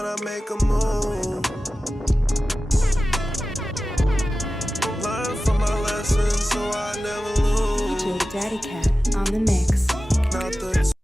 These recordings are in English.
wanna make a move. Learn from my lessons so I never lose. DJ Daddy Cat on the mix. Not the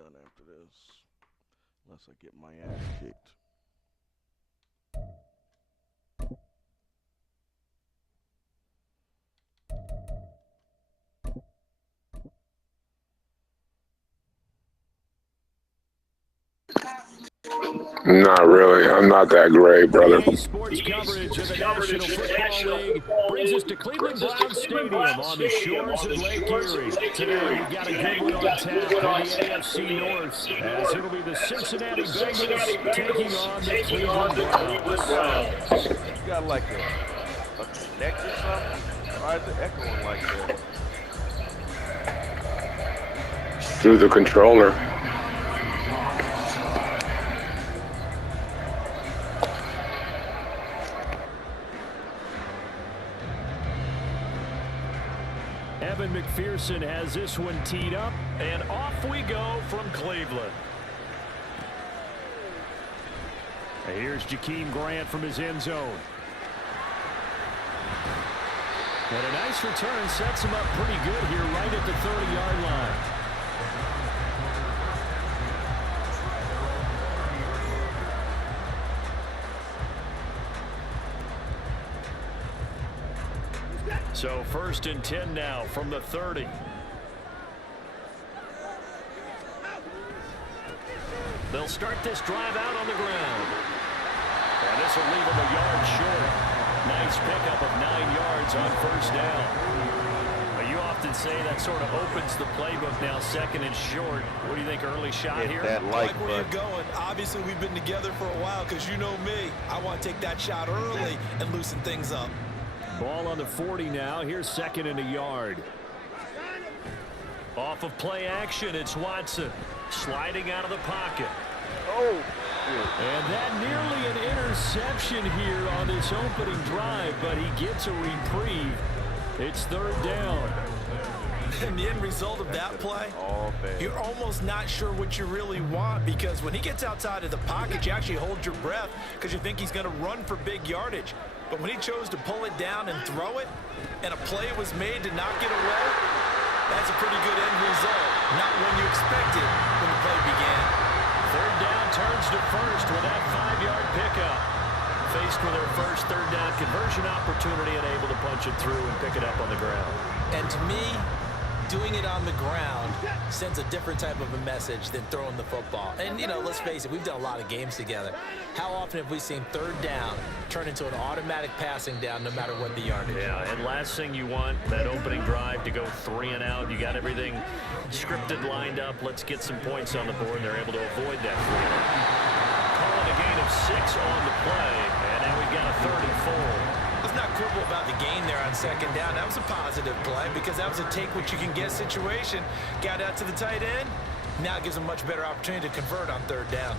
done after this. Unless I get my ass kicked. Not really. I'm not that great, brother. Sports coverage of the National Football League brings us to Cleveland Browns Stadium on the shores of Lake Erie. Today we've got a good one on tap in the AFC North, as it'll be the Cincinnati Bengals taking on the Cleveland Browns. You got like a connect or something? Why is it echoing like that? Through the controller. Evan McPherson has this one teed up, and off we go from Cleveland. Here's Jakeem Grant from his end zone. And a nice return sets him up pretty good here right at the 30-yard line. So 1st and 10 now from the 30. They'll start this drive out on the ground. And this will leave them a yard short. Nice pickup of 9 yards on 1st down. You often say that sort of opens the playbook now, 2nd and short. What do you think, early shot here? That like where you're going. Obviously, we've been together for a while because you know me. I want to take that shot early and loosen things up. Ball on the 40 now. Here's 2nd and a yard. Off of play action, it's Watson sliding out of the pocket. Oh, and that nearly an interception here on this opening drive, but he gets a reprieve. It's 3rd down. And the end result of that play, you're almost not sure what you really want, because when he gets outside of the pocket, you actually hold your breath because you think he's going to run for big yardage. But when he chose to pull it down and throw it, and a play was made to knock it away, that's a pretty good end result. Not when you expected when the play began. 3rd down turns to 1st with that 5-yard pickup. Faced with their first 3rd down conversion opportunity and able to punch it through and pick it up on the ground. And to me, doing it on the ground sends a different type of a message than throwing the football. And, you know, let's face it, we've done a lot of games together. How often have we seen 3rd down turn into an automatic passing down no matter what the yardage? Yeah, and last thing you want, that opening drive to go 3 and out. You got everything scripted, lined up. Let's get some points on the board. They're able to avoid that 3 and out. Calling a gain of 6 on the play, and now we've got a 3rd and 4. Let's not quibble about the gain there on 2nd down. That was a positive play because that was a take-what-you-can-get situation. Got out to the tight end. Now it gives them a much better opportunity to convert on 3rd down.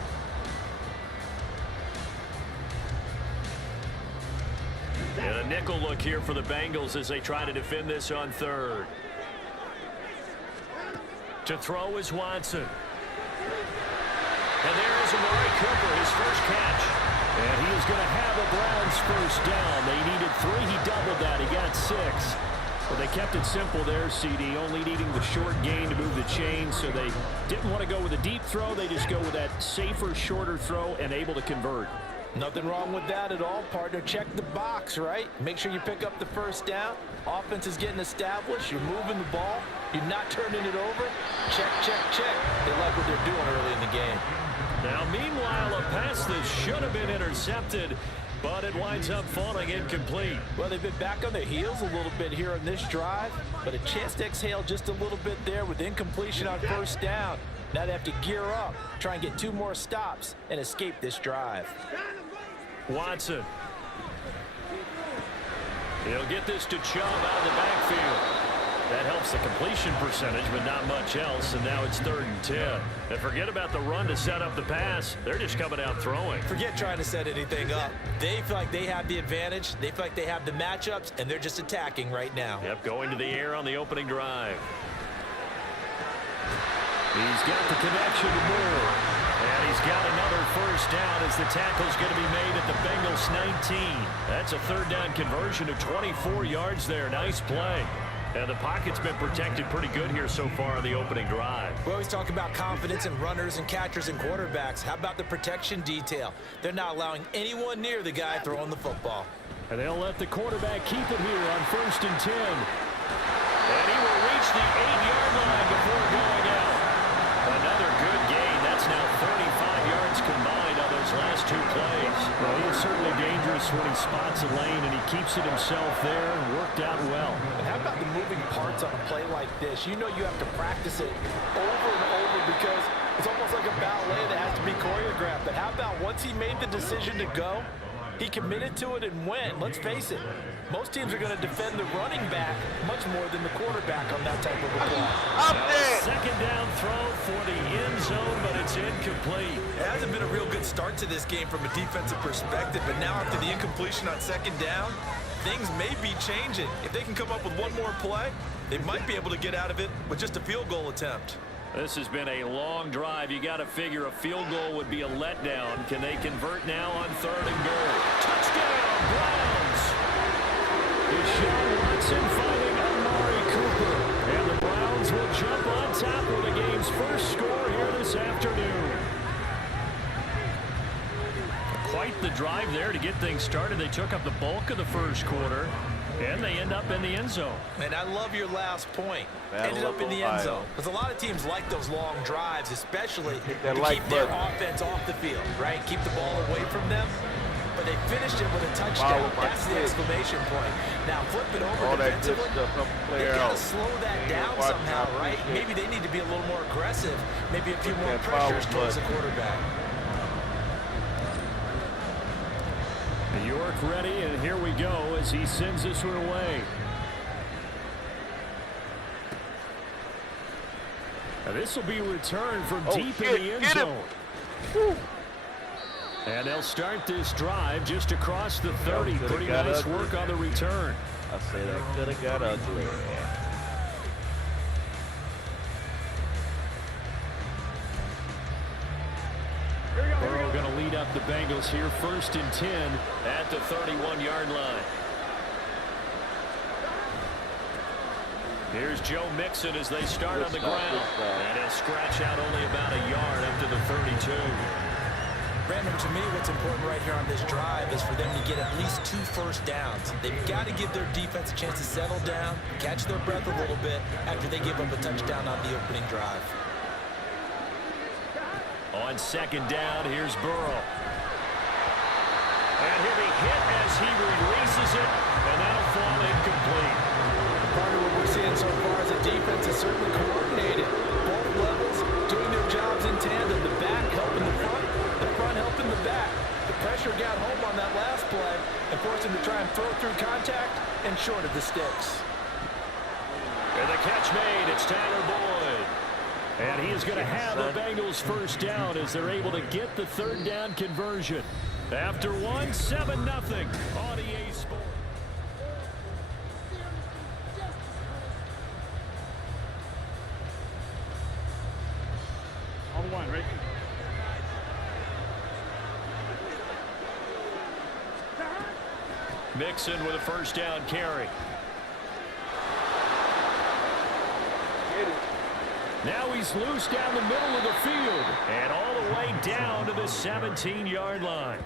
And a nickel look here for the Bengals as they try to defend this on 3rd. To throw is Watson. And there is Amari Cooper, his first catch. And he is going to have a Browns 1st down. They needed 3. He doubled that. He got 6. But they kept it simple there, CD, only needing the short gain to move the chain. So they didn't want to go with a deep throw. They just go with that safer, shorter throw and able to convert. Nothing wrong with that at all, partner. Check the box, right? Make sure you pick up the 1st down. Offense is getting established. You're moving the ball. You're not turning it over. Check, check, check. They like what they're doing early in the game. Now, meanwhile, a pass that should have been intercepted, but it winds up falling incomplete. Well, they've been back on their heels a little bit here on this drive, but a chance to exhale just a little bit there with incompletion on 1st down. Now they have to gear up, try and get 2 more stops, and escape this drive. Watson. He'll get this to Chubb out of the backfield. That helps the completion percentage, but not much else, and now it's 3rd and 10. And forget about the run to set up the pass. They're just coming out throwing. Forget trying to set anything up. They feel like they have the advantage. They feel like they have the matchups, and they're just attacking right now. Yep, going to the air on the opening drive. He's got the connection to Moore. And he's got another 1st down as the tackle's going to be made at the Bengals 19. That's a 3rd down conversion of 24 yards there. Nice play. And the pocket's been protected pretty good here so far on the opening drive. We always talk about confidence in runners and catchers and quarterbacks. How about the protection detail? They're not allowing anyone near the guy throwing the football. And they'll let the quarterback keep it here on 1st and 10. And he will reach the 8-yard line before going out. Another good gain. That's now 35 yards combined on those last 2 plays. Well, he is certainly dangerous when he spots a lane, and he keeps it himself there and worked out well. And how about the moving parts on a play like this? You know you have to practice it over and over because it's almost like a ballet that has to be choreographed. But how about once he made the decision to go, he committed to it and went. Let's face it, most teams are going to defend the running back much more than the quarterback on that type of a play. Up there! Second down throw for the end zone, but it's incomplete. It hasn't been a real good start to this game from a defensive perspective, but now after the incompletion on 2nd down, things may be changing. If they can come up with one more play, they might be able to get out of it with just a field goal attempt. This has been a long drive. You got to figure a field goal would be a letdown. Can they convert now on 3rd and goal? Touchdown, Browns! Deshaun Watson finding Amari Cooper. And the Browns will jump on top of the game's first score here this afternoon. Quite the drive there to get things started. They took up the bulk of the first quarter. And they end up in the end zone. And I love your last point. Ended up in the end zone. Because a lot of teams like those long drives, especially to keep their offense off the field, right? Keep the ball away from them. But they finished it with a touchdown. That's the exclamation point. Now flip it over defensively. They got to slow that down somehow, right? Maybe they need to be a little more aggressive. Maybe a few more pressures towards the quarterback. York ready, and here we go as he sends this one away. Now this will be returned from deep in the end zone. And they'll start this drive just across the 30. Pretty nice work on the return. I say that could have got ugly. Burrow going to lead up the Bengals here, 1st and 10 at the 31-yard line. Here's Joe Mixon as they start on the ground. And he'll scratch out only about a yard up to the 32. Brandon, to me, what's important right here on this drive is for them to get at least 2 first downs. They've got to give their defense a chance to settle down, catch their breath a little bit after they give up a touchdown on the opening drive. On 2nd down, here's Burrow. And he'll be hit as he releases it, and that'll fall incomplete. Part of what we're seeing so far is the defense is certainly coordinated. Both levels doing their jobs in tandem. The back helping the front helping the back. The pressure got home on that last play and forced him to try and throw through contact and short of the sticks. And the catch made, it's Tyler Boyd. And he is going to have the Bengals first down as they're able to get the 3rd down conversion. After 7-0 on EA Sports. On 1, Rick. Mixon with a first down carry. Now he's loose down the middle of the field and all the way down to the 17-yard line.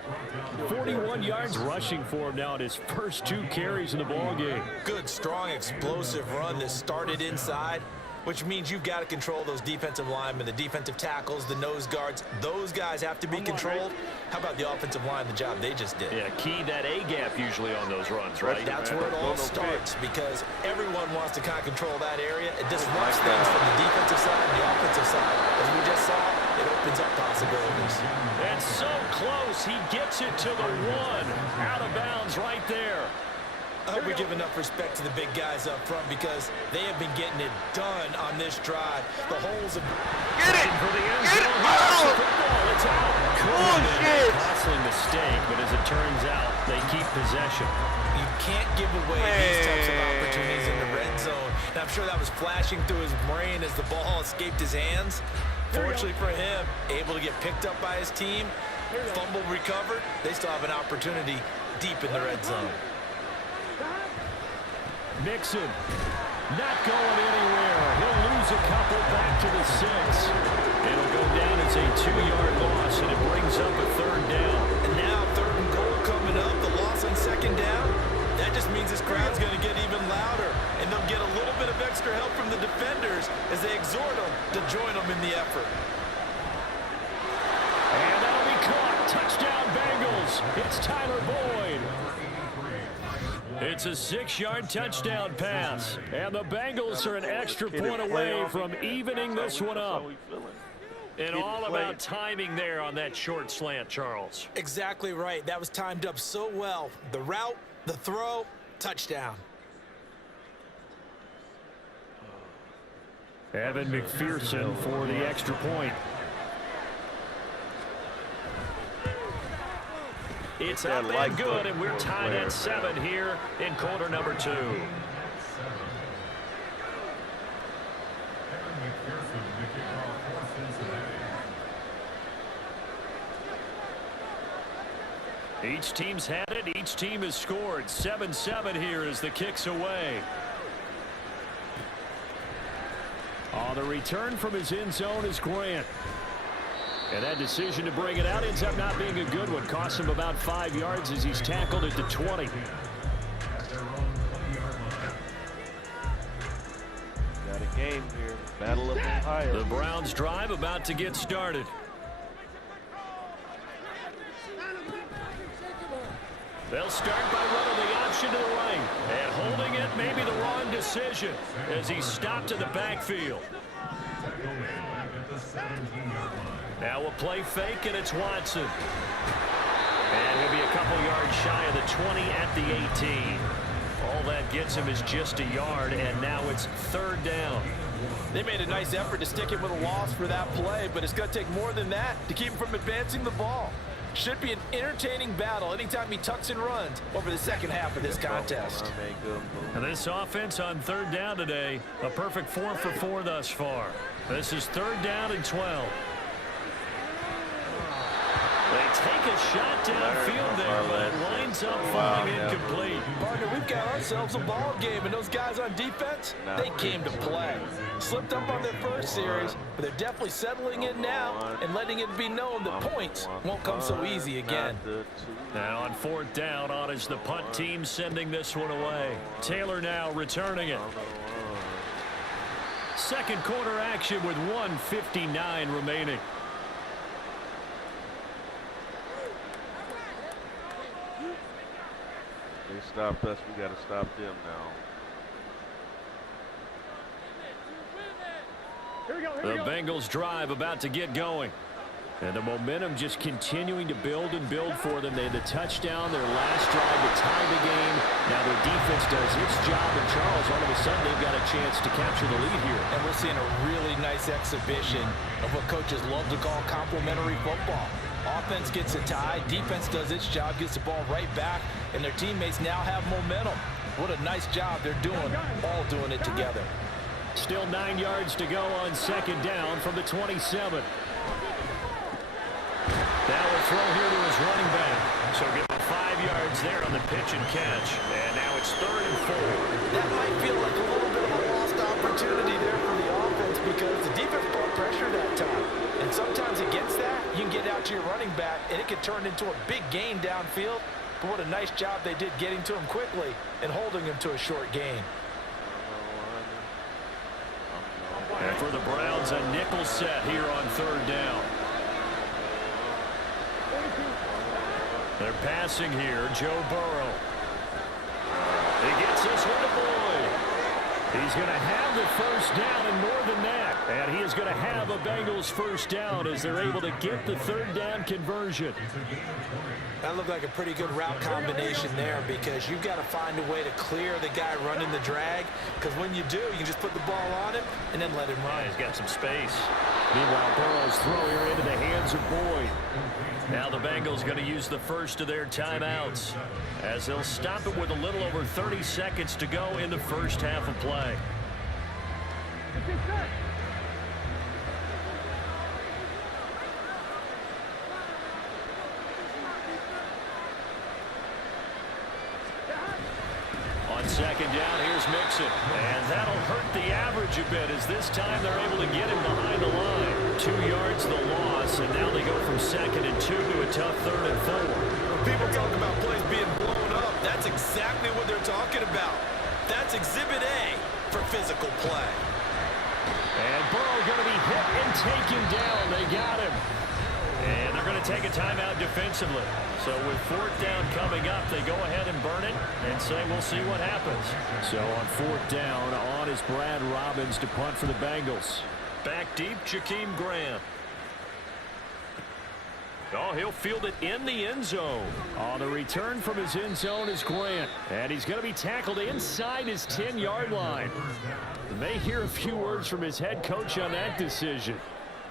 41 yards rushing for him now in his first 2 carries in the ballgame. Good, strong, explosive run that started inside, which means you've got to control those defensive linemen, the defensive tackles, the nose guards. Those guys have to be controlled. How about the offensive line, the job they just did? Yeah, key that A-gap usually on those runs, right? That's where it all starts because everyone wants to kind of control that area. It disrupts things from the defensive side and the offensive side. As we just saw, it opens up possibilities. That's so close. He gets it to the 1. Out of bounds right there. I hope we give enough respect to the big guys up front because they have been getting it done on this drive. The holes have... Get it! Get it! Oh! It's out. Bullshit! Costly mistake, but as it turns out, they keep possession. You can't give away these types of opportunities in the red zone. And I'm sure that was flashing through his brain as the ball escaped his hands. Fortunately for him, able to get picked up by his team, fumble recovered. They still have an opportunity deep in the red zone. Mixon. Not going anywhere. He'll lose a couple back to the 6. It'll go down as a 2-yard loss, and it brings up a 3rd down. And now 3rd and goal coming up. The loss on 2nd down. That just means this crowd's going to get even louder, and they'll get a little bit of extra help from the defenders as they exhort them to join them in the effort. And that'll be caught. Touchdown, Bengals. It's Tyler Boyd. It's a 6-yard touchdown pass, and the Bengals are an extra point away from evening this one up. And all about timing there on that short slant, Charles. Exactly right. That was timed up so well. The route, the throw, touchdown. Evan McPherson for the extra point. It's up and good, and we're tied at 7 here in quarter number 2. Each team's had it. Each team has scored. 7-7 here as the kick's away. The return from his end zone is Grant. And that decision to bring it out ends up not being a good one. Costs him about 5 yards as he's tackled at the 20. Got a game here. Battle of Ohio. The Browns drive about to get started. They'll start by running the option to the right. And holding it may be the wrong decision as he's stopped in the backfield. Now we'll play fake, and it's Watson. And he'll be a couple yards shy of the 20 at the 18. All that gets him is just a yard, and now it's 3rd down. They made a nice effort to stick him with a loss for that play, but it's going to take more than that to keep him from advancing the ball. Should be an entertaining battle anytime he tucks and runs over the second half of this contest. And this offense on 3rd down today, a perfect 4 for 4 thus far. This is 3rd down and 12. They take a shot downfield there, but it winds up falling incomplete. Partner, we've got ourselves a ball game, and those guys on defense, they came to play. Slipped up on their first series, but they're definitely settling in now and letting it be known that points won't come so easy again. Now on 4th down, on is the punt team sending this one away. Taylor now returning it. Second quarter action with 1:59 remaining. They stopped us. We got to stop them now. The Bengals drive about to get going. And the momentum just continuing to build and build for them. They had the touchdown, their last drive to tie the game. Now their defense does its job, and Charles, all of a sudden, they've got a chance to capture the lead here. And we're seeing a really nice exhibition of what coaches love to call complementary football. Offense gets a tie, defense does its job, gets the ball right back, and their teammates now have momentum. What a nice job they're doing, all doing it together. Still 9 yards to go on 2nd down from the 27. Now a throw here to his running back. So give him 5 yards there on the pitch and catch. And now it's 3rd and 4. That might feel like a little bit of a lost opportunity there for the offense because the defense brought pressure that time. And sometimes against that, you can get out to your running back, and it can turn into a big gain downfield. But what a nice job they did getting to him quickly and holding him to a short gain. And for the Browns, a nickel set here on 3rd down. They're passing here, Joe Burrow. He gets this one to Boyd. He's going to have the first down and more than that. And he is going to have a Bengals first down as they're able to get the 3rd down conversion. That looked like a pretty good route combination there because you've got to find a way to clear the guy running the drag, because when you do, you can just put the ball on him and then let him run. Yeah, he's got some space. Meanwhile, Burrow's throw here into the hands of Boyd. Now the Bengals going to use the first of their timeouts as they'll stop it with a little over 30 seconds to go in the first half of play. On second down, here's Mixon. And that'll hurt the average a bit as this time they're able to get him behind the line. 2 yards the loss, and now they go from 2nd and 2 to a tough 3rd and 4. When people talk about plays being blown up, that's exactly what they're talking about. That's Exhibit A for physical play. And Burrow going to be hit and taken down. They got him. And they're going to take a timeout defensively. So with 4th down coming up, they go ahead and burn it and say we'll see what happens. So on 4th down, on is Brad Robbins to punt for the Bengals. Back deep, Jakeem Grant. Oh, he'll field it in the end zone. On the return from his end zone is Grant. And he's going to be tackled inside his 10-yard line. And they hear a few words from his head coach on that decision.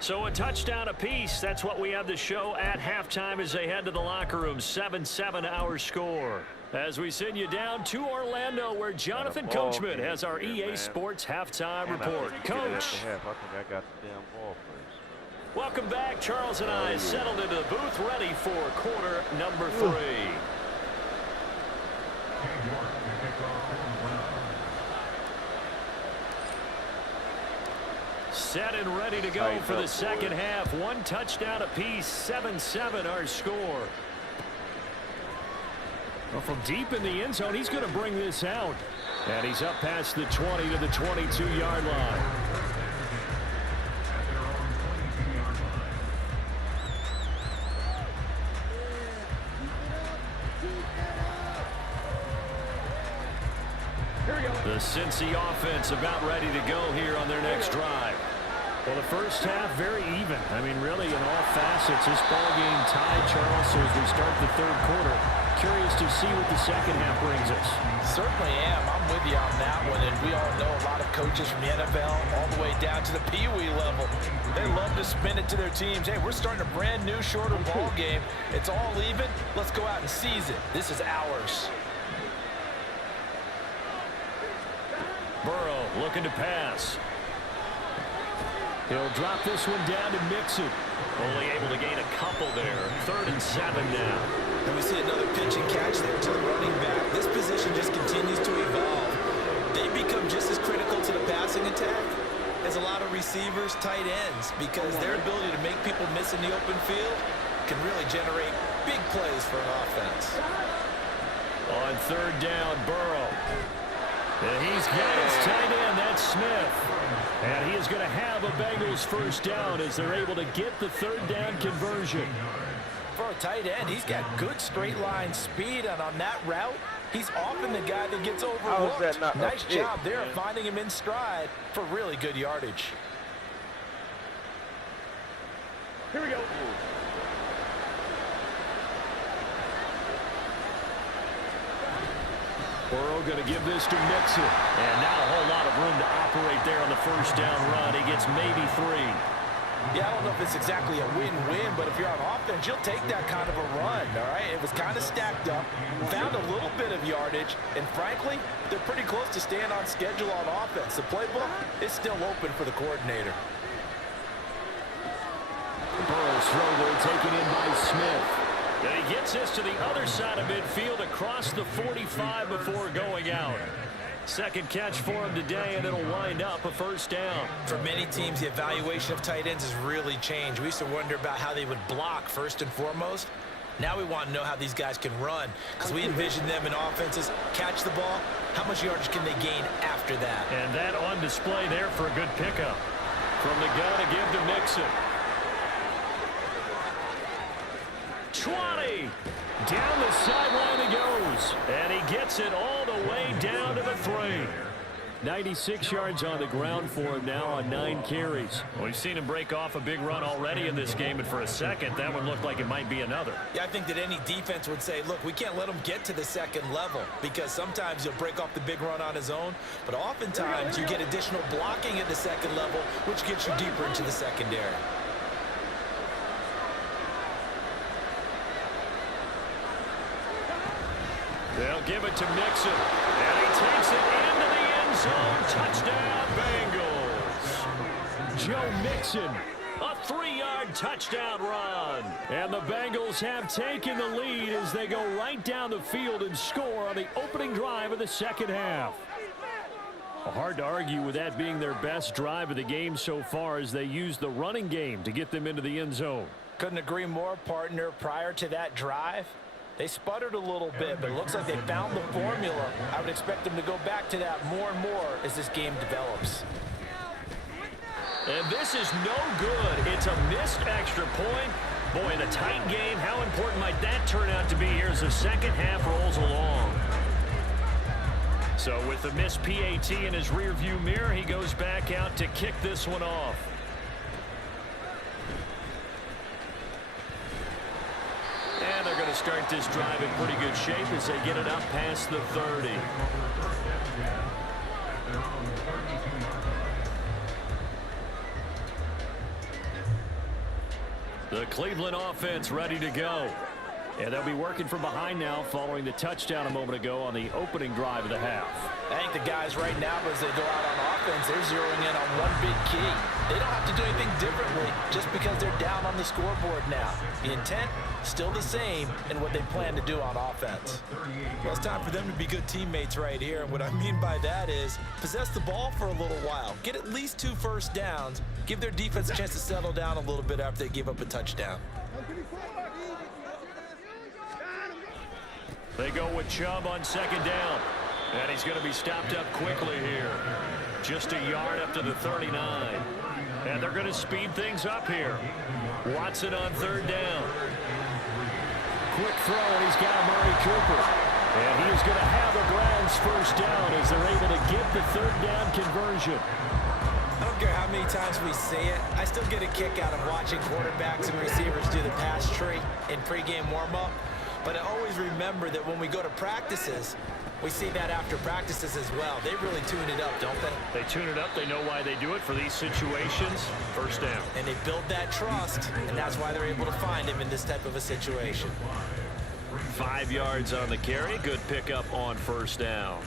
So a touchdown apiece. That's what we have to show at halftime as they head to the locker room. 7-7 our score. As we send you down to Orlando, where Jonathan Coachman has our EA Sports halftime report. Coach. I think I got the damn ball first. Welcome back. Charles and I settled into the booth ready for quarter number 3. Set and ready to go for the second half. 1 touchdown apiece. 7-7 our score. Well, from deep in the end zone, he's going to bring this out. And he's up past the 20 to the 22-yard line. The Cincy offense about ready to go here on their next drive. Well, the first half, very even. I mean, really, in all facets, this ball game tied, Charles. So as we start the 3rd quarter, curious to see what the second half brings us. Certainly am. I'm with you on that one. And we all know a lot of coaches from the NFL all the way down to the Pee-wee level. They love to spin it to their teams. Hey, we're starting a brand new, shorter ball game. It's all even. Let's go out and seize it. This is ours. Burrow looking to pass. He'll drop this one down to Mixon. Only able to gain a couple there. 3rd and 7 now. And we see another pitch and catch there to the running back. This position just continues to evolve. They become just as critical to the passing attack as a lot of receivers, tight ends, because their ability to make people miss in the open field can really generate big plays for an offense. On 3rd down, Burrow. And he's got his tight end, that's Smith. And he is going to have a Bengals first down as they're able to get the 3rd down conversion. For a tight end, he's got good straight line speed, and on that route, he's often the guy that gets overlooked. Nice job there of finding him in stride for really good yardage. Here we go. Burrow going to give this to Mixon. And not a whole lot of room to operate there on the first down run. He gets maybe 3. Yeah, I don't know if it's exactly a win-win, but if you're on offense, you'll take that kind of a run, all right? It was kind of stacked up, found a little bit of yardage, and frankly, they're pretty close to staying on schedule on offense. The playbook is still open for the coordinator. Burrow's throw there taken in by Smith. And he gets this to the other side of midfield across the 45 before going out. Second catch for him today, and it'll wind up a first down. For many teams, the evaluation of tight ends has really changed. We used to wonder about how they would block first and foremost. Now we want to know how these guys can run, because we envision them in offenses catch the ball. How much yardage can they gain after that? And that on display there for a good pickup. From the gun to give to Mixon. 20. Down the sideline he goes. And he gets it all the way down to the 3. 96 yards on the ground for him now on 9 carries. Well, we've seen him break off a big run already in this game, and for a second, that one looked like it might be another. Yeah, I think that any defense would say, look, we can't let him get to the second level, because sometimes he'll break off the big run on his own, but oftentimes you get additional blocking at the second level, which gets you deeper into the secondary. They'll give it to Mixon, and he takes it into the end zone. Touchdown, Bengals. Joe Mixon, a 3 30-yard touchdown run. And the Bengals have taken the lead as they go right down the field and score on the opening drive of the second half. Hard to argue with that being their best drive of the game so far as they use the running game to get them into the end zone. Couldn't agree more, partner. Prior to that drive, they sputtered a little bit, but it looks like they found the formula. I would expect them to go back to that more and more as this game develops. And this is no good. It's a missed extra point. Boy, in a tight game, how important might that turn out to be here as the second half rolls along? So with the missed PAT in his rearview mirror, he goes back out to kick this one off. And they're going to start this drive in pretty good shape as they get it up past the 30. The Cleveland offense ready to go. And they'll be working from behind now following the touchdown a moment ago on the opening drive of the half. I think the guys right now, as they go out on offense, they're zeroing in on one big key. They don't have to do anything differently just because they're down on the scoreboard now. The intent, still the same in what they plan to do on offense. Well, it's time for them to be good teammates right here. And what I mean by that is possess the ball for a little while. Get at least 2 first downs. Give their defense a chance to settle down a little bit after they give up a touchdown. They go with Chubb on second down. And he's going to be stopped up quickly here. Just a yard up to the 39. And they're going to speed things up here. Watson on third down. Quick throw, and he's got Amari Cooper. And he is going to have the Browns first down as they're able to get the third down conversion. I don't care how many times we see it. I still get a kick out of watching quarterbacks and receivers do the pass tree in pregame warm-up. But I always remember that when we go to practices, we see that after practices as well. They really tune it up, don't they? They tune it up. They know why they do it for these situations. First down. And they build that trust, and that's why they're able to find him in this type of a situation. 5 yards on the carry. Good pickup on first down.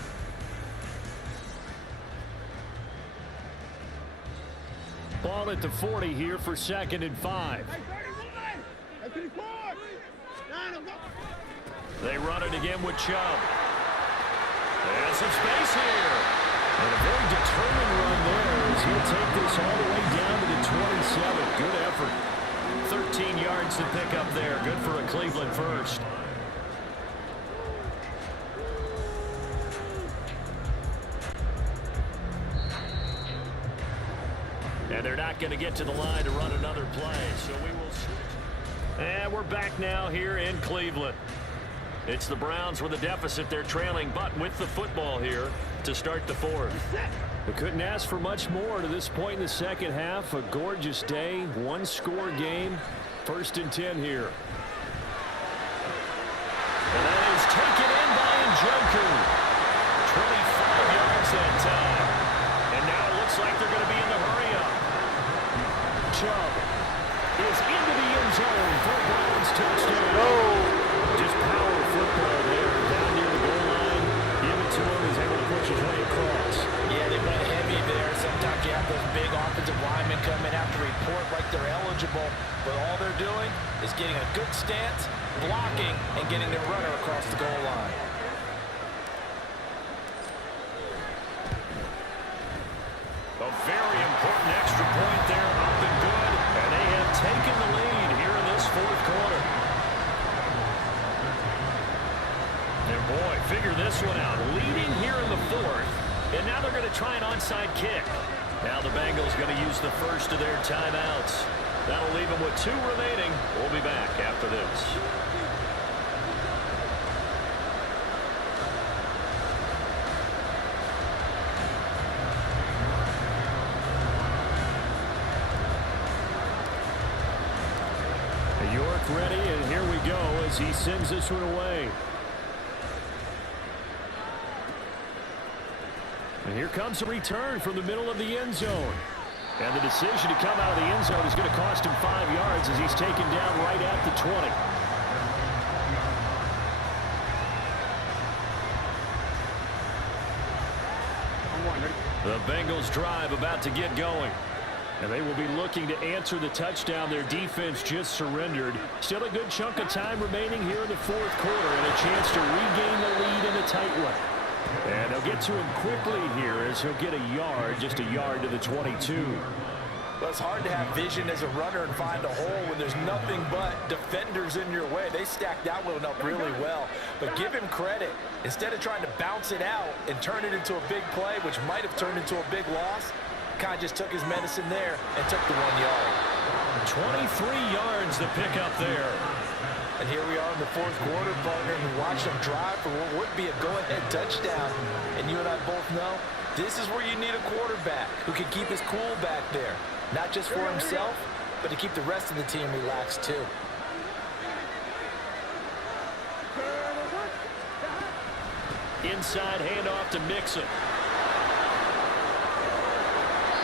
Ball at the 40 here for 2nd and 5. They run it again with Chubb. And some space here. And a very determined run there as he'll take this all the way down to the 27. Good effort. 13 yards to pick up there. Good for a Cleveland first. And they're not going to get to the line to run another play. So we will switch. And we're back now here in Cleveland. It's the Browns with a deficit. They're trailing, but with the football here to start the fourth. We couldn't ask for much more to this point in the second half. A gorgeous day, one-score game. 1st and 10 here. And that is taken in by Njoku. 25 yards that time. And now it looks like they're going to be in the hurry-up. Chubb is into the end zone for a Browns touchdown. Just power football there down near the goal line. Give it to him. He's able to push his way across. Yeah, they went heavy there. Sometimes you have those big offensive linemen come in after report like they're eligible. But all they're doing is getting a good stance, blocking, and getting their runner across the goal line. A very important extra point there, up and good. And they have taken the lead here in this fourth quarter. And boy, figure this one out. Leading here in the fourth. And now they're going to try an onside kick. Now the Bengals going to use the first of their timeouts. That'll leave them with 2 remaining. We'll be back after this. York ready, and here we go as he sends this one away. And here comes a return from the middle of the end zone. And the decision to come out of the end zone is going to cost him 5 yards as he's taken down right at the 20. The Bengals drive about to get going. And they will be looking to answer the touchdown their defense just surrendered. Still a good chunk of time remaining here in the fourth quarter and a chance to regain the lead in a tight one. And they'll get to him quickly here as he'll get a yard, just a yard to the 22. Well, it's hard to have vision as a runner and find a hole when there's nothing but defenders in your way. They stacked that one up really well. But give him credit. Instead of trying to bounce it out and turn it into a big play, which might have turned into a big loss, kind of just took his medicine there and took the 1 yard. 23 yards to pick up there. And here we are in the fourth quarter, partner, and watch them drive for what would be a go-ahead touchdown. And you and I both know this is where you need a quarterback who can keep his cool back there. Not just for himself, but to keep the rest of the team relaxed too. Inside handoff to Mixon.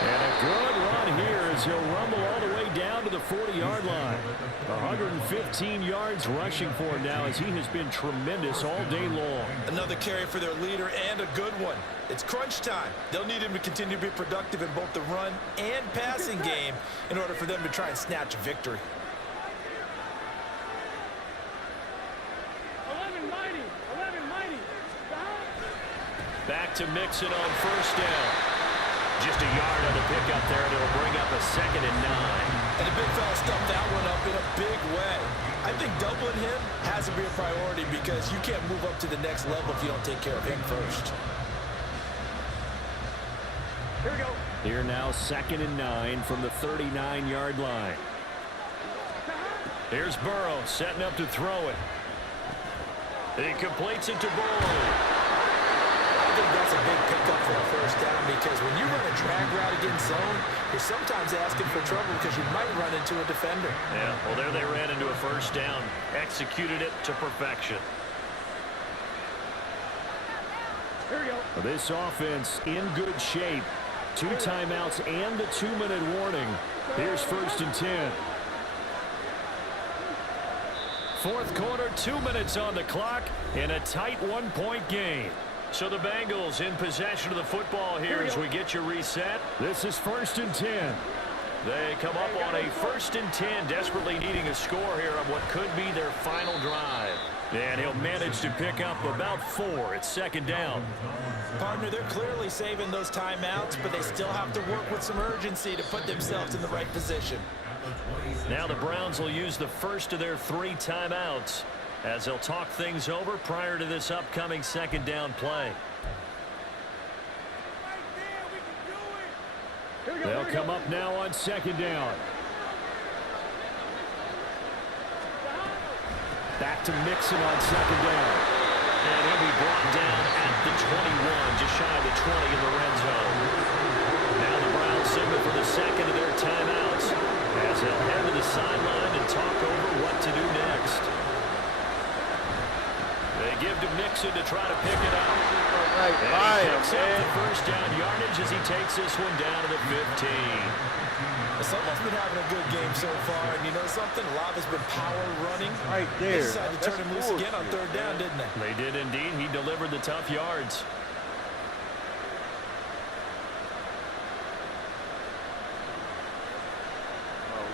And a good run here as he'll rumble all the way down to the 40-yard line. 115 yards rushing for him now as he has been tremendous all day long. Another carry for their leader and a good one. It's crunch time. They'll need him to continue to be productive in both the run and passing game in order for them to try and snatch a victory. 11 mighty. Back to Mixon on first down. Just a yard on the pickup there, and it'll bring up a 2nd and 9. And the big fella stuffed that one up in a big way. I think doubling him has to be a priority because you can't move up to the next level if you don't take care of him first. Here we go. Here now 2nd and 9 from the 39-yard line. Here's Burrow setting up to throw it. He completes it to Boyd. I think that's a big pickup for a first down because when you run a drag route against zone, you're sometimes asking for trouble because you might run into a defender. Yeah, well, there they ran into a first down. Executed it to perfection. Here we go. This offense in good shape. 2 timeouts and the 2-minute warning. Here's 1st and 10. Fourth quarter, 2 minutes on the clock in a tight 1-point game. So the Bengals in possession of the football here as we get you reset. This is 1st and 10. They come up on a 1st and 10, desperately needing a score here on what could be their final drive. And he'll manage to pick up about 4 at 2nd down. Partner, they're clearly saving those timeouts, but they still have to work with some urgency to put themselves in the right position. Now the Browns will use the first of their 3 timeouts as they'll talk things over prior to this upcoming 2nd down play. They'll come up now on 2nd down. Back to Mixon on 2nd down. And he'll be brought down at the 21, just shy of the 20 in the red zone. Now the Browns signal for the 2nd of their timeouts as they'll head to the sideline and talk over what to do next. They give to Mixon to try to pick it up. And he picks up the first down yardage as he takes this one down to the 15. Someone's been having a good game so far, and you know something? A lot has been power running. Right there. They decided to turn him loose again on 3rd down, didn't they? They did indeed. He delivered the tough yards.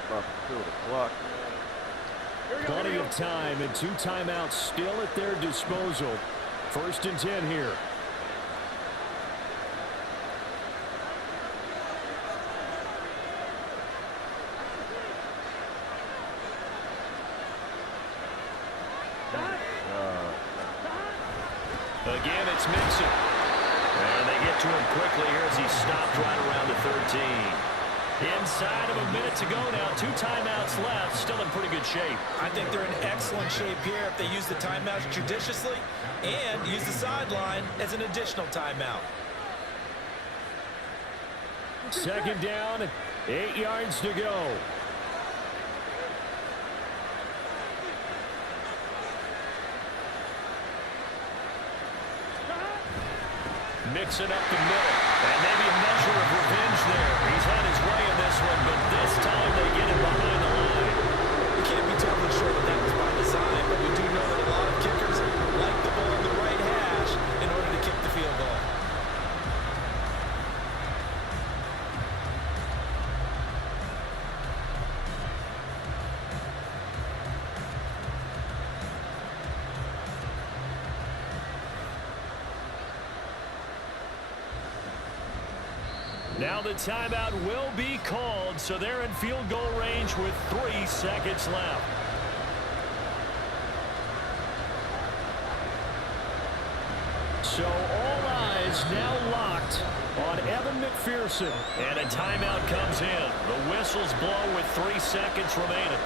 About to kill the clock. Plenty of time and 2 timeouts still at their disposal. 1st and 10 here. Again, it's Mixon. And they get to him quickly here as he stopped right around the 13. Inside of a minute to go now. 2 timeouts left. Still in pretty good shape. I think they're in excellent shape here if they use the timeouts judiciously and use the sideline as an additional timeout. 2nd down, 8 yards to go. Mixing up the middle. And maybe a measure of revenge there. He's had his way in this one, but this time they get him behind the line. We can't be totally sure that was by design, but we do know that a lot of kickers like the ball in the right hash in order to kick the field goal. Now the timeout will be called, so they're in field goal range with 3 seconds left. So all eyes now locked on Evan McPherson. And a timeout comes in. The whistles blow with 3 seconds remaining.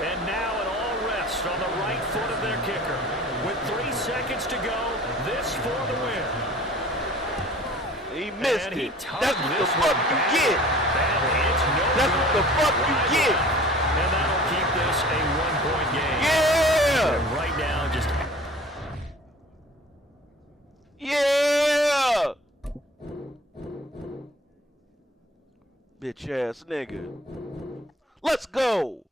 And now it all rests on the right foot of their kicker. With 3 seconds to go, this for the win. He missed and it. That's what the fuck you get. That's what the fuck you get. And that'll keep this a 1-point game. Yeah! And right now, just... Yeah! Bitch ass nigga. Let's go!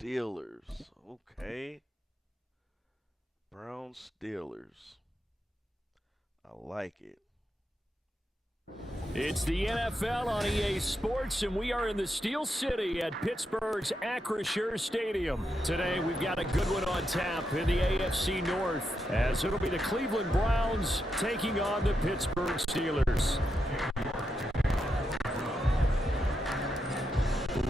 Steelers. Okay. Browns Steelers. I like it. It's the NFL on EA Sports, and we are in the Steel City at Pittsburgh's Acrisure Stadium. Today, we've got a good one on tap in the AFC North, as it'll be the Cleveland Browns taking on the Pittsburgh Steelers.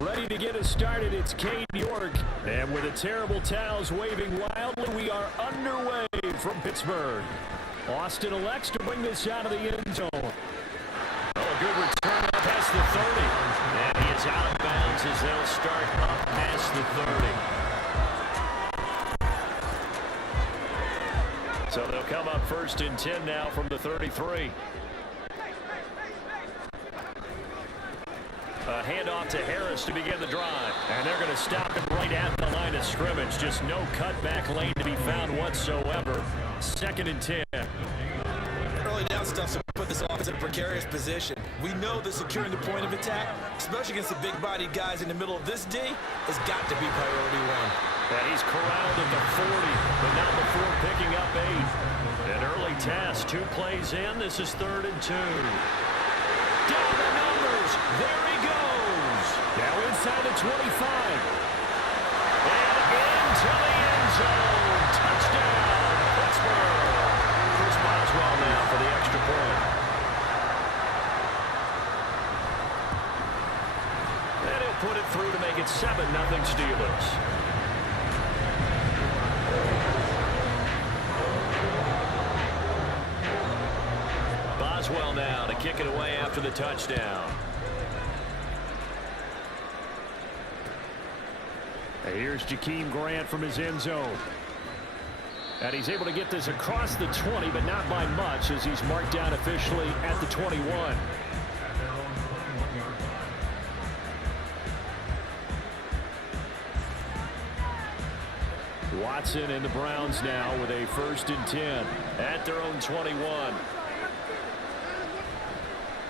Ready to get us started, it's Cade York. And with the terrible towels waving wildly, we are underway from Pittsburgh. Austin elects to bring this out of the end zone. Oh, a good return up past the 30. And he is out of bounds as they'll start up past the 30. So they'll come up 1st and 10 now from the 33. A handoff to Harris to begin the drive. And they're going to stop him right at the line of scrimmage. Just no cutback lane to be found whatsoever. 2nd and 10. Early down stuff to put this offense in a precarious position. We know that securing the point of attack, especially against the big-bodied guys in the middle of this D, has got to be priority 1. And he's corralled at the 40, but not before picking up 8. An early task, 2 plays in. This is 3rd and 2. Down the numbers. There he goes. Now inside the 25. And into the end zone. Touchdown, Pittsburgh. Chris Boswell now for the extra point. And he'll put it through to make it 7-0 Steelers. Boswell now to kick it away after the touchdown. And here's Jakeem Grant from his end zone. And he's able to get this across the 20, but not by much, as he's marked down officially at the 21. Watson and the Browns now with a 1st and 10 at their own 21.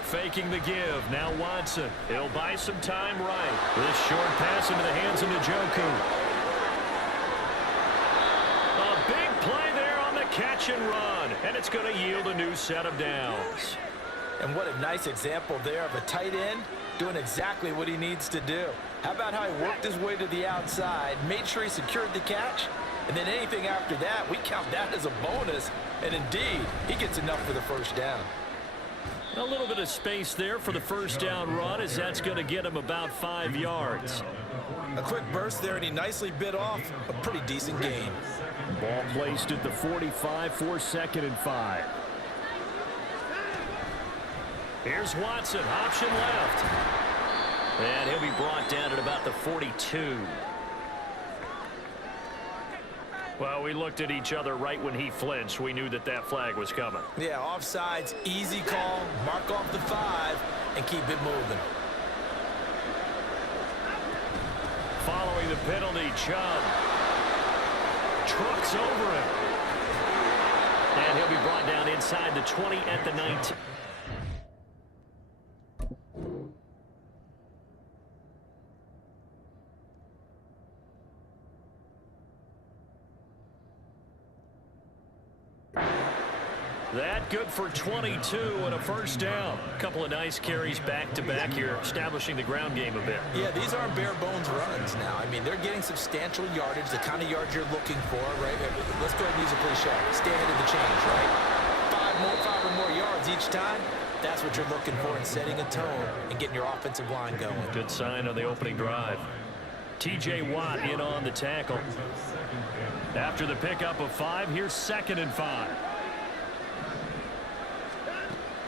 Faking the give. Now Watson. He'll buy some time right. This short pass into the hands of Njoku. A big play there on the catch and run. And it's going to yield a new set of downs. And what a nice example there of a tight end doing exactly what he needs to do. How about how he worked his way to the outside, made sure he secured the catch, and then anything after that, we count that as a bonus. And indeed, he gets enough for the 1st down. A little bit of space there for the 1st down run, as that's going to get him about 5 yards. A quick burst there, and he nicely bit off a pretty decent gain. Ball placed at the 45 for 2nd and 5. Here's Watson, option left. And he'll be brought down at about the 42. Well, we looked at each other right when he flinched. We knew that that flag was coming. Yeah, offsides, easy call. Mark off the 5 and keep it moving. Following the penalty, Chubb trucks over him. And he'll be brought down inside the 20 at the 19. That good for 22 and a first down. A couple of nice carries back-to-back here, establishing the ground game a bit. Yeah, these aren't bare-bones runs now. I mean, they're getting substantial yardage, the kind of yards you're looking for, right? Let's go ahead and use a cliche. Stay ahead of the change, right? Five or more yards each time. That's what you're looking for in setting a tone and getting your offensive line going. Good sign on the opening drive. T.J. Watt in on the tackle. After the pickup of 5, here's 2nd and 5.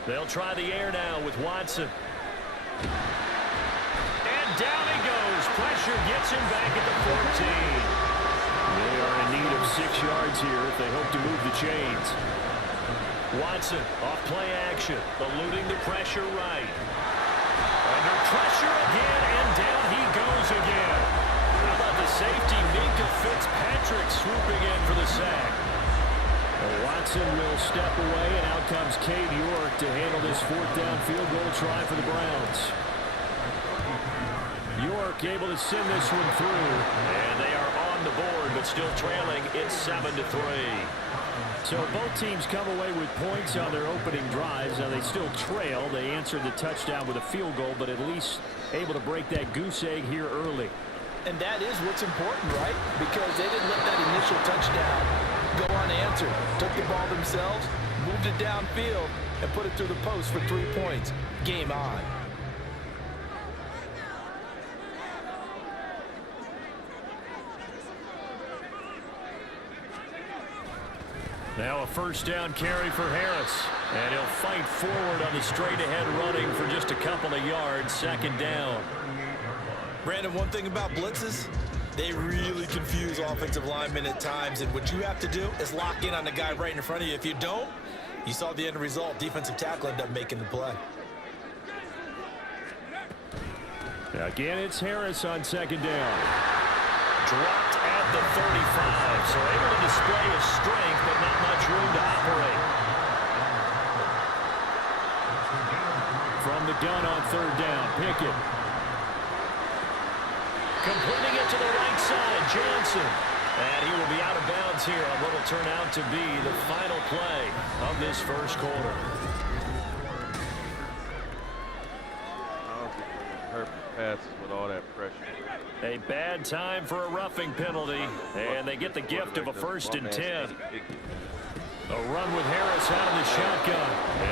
They'll try the air now with Watson. And down he goes. Pressure gets him back at the 14. They are in need of 6 yards here if they hope to move the chains. Watson off play action, eluding the pressure right. Under pressure again, and down he goes again. How about the safety, Minka Fitzpatrick, swooping in for the sack. Watson will step away, and out comes Cade York to handle this 4th down field goal try for the Browns. York able to send this one through, and they are on the board, but still trailing. It's 7-3. So both teams come away with points on their opening drives. Now they still trail. They answered the touchdown with a field goal, but at least able to break that goose egg here early. And that is what's important, right? Because they didn't let that initial touchdown go unanswered. Took the ball themselves, moved it downfield, and put it through the post for 3 points. Game on. Now a 1st down carry for Harris. And he'll fight forward on the straight-ahead running for just a couple of yards. 2nd down. Brandon, one thing about blitzes, they really confuse offensive linemen at times, and what you have to do is lock in on the guy right in front of you. If you don't, you saw the end result. Defensive tackle ended up making the play. Again, it's Harris on 2nd down. Dropped at the 35, so able to display his strength, but not much room to operate. From the gun on 3rd down, Pickett. Completing it to the right side, Johnson. And he will be out of bounds here on what will turn out to be the final play of this 1st quarter. Perfect passes with all that pressure. A bad time for a roughing penalty, and they get the gift of a 1st and 10. A run with Harris out of the shotgun,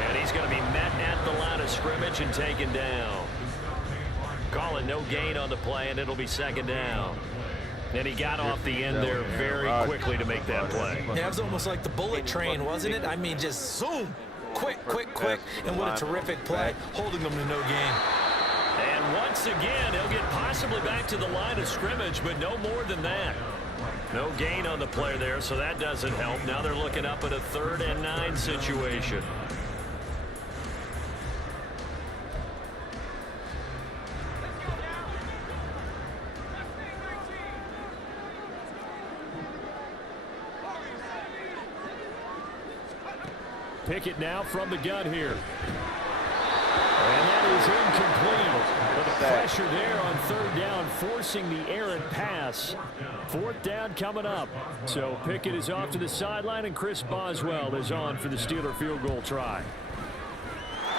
and he's going to be met at the line of scrimmage and taken down. Call it no gain on the play, and it'll be 2nd down. And he got off the end there very quickly to make that play. Yeah, it was almost like the bullet train, wasn't it? I mean, just zoom, quick, and what a terrific play, holding them to no gain. And once again, he'll get possibly back to the line of scrimmage, but no more than that. No gain on the play there, so that doesn't help. Now they're looking up at a 3rd and 9 situation. Pickett now from the gun here. And that is incomplete. But the pressure there on 3rd down, forcing the errant pass. 4th down coming up. So Pickett is off to the sideline, and Chris Boswell is on for the Steeler field goal try.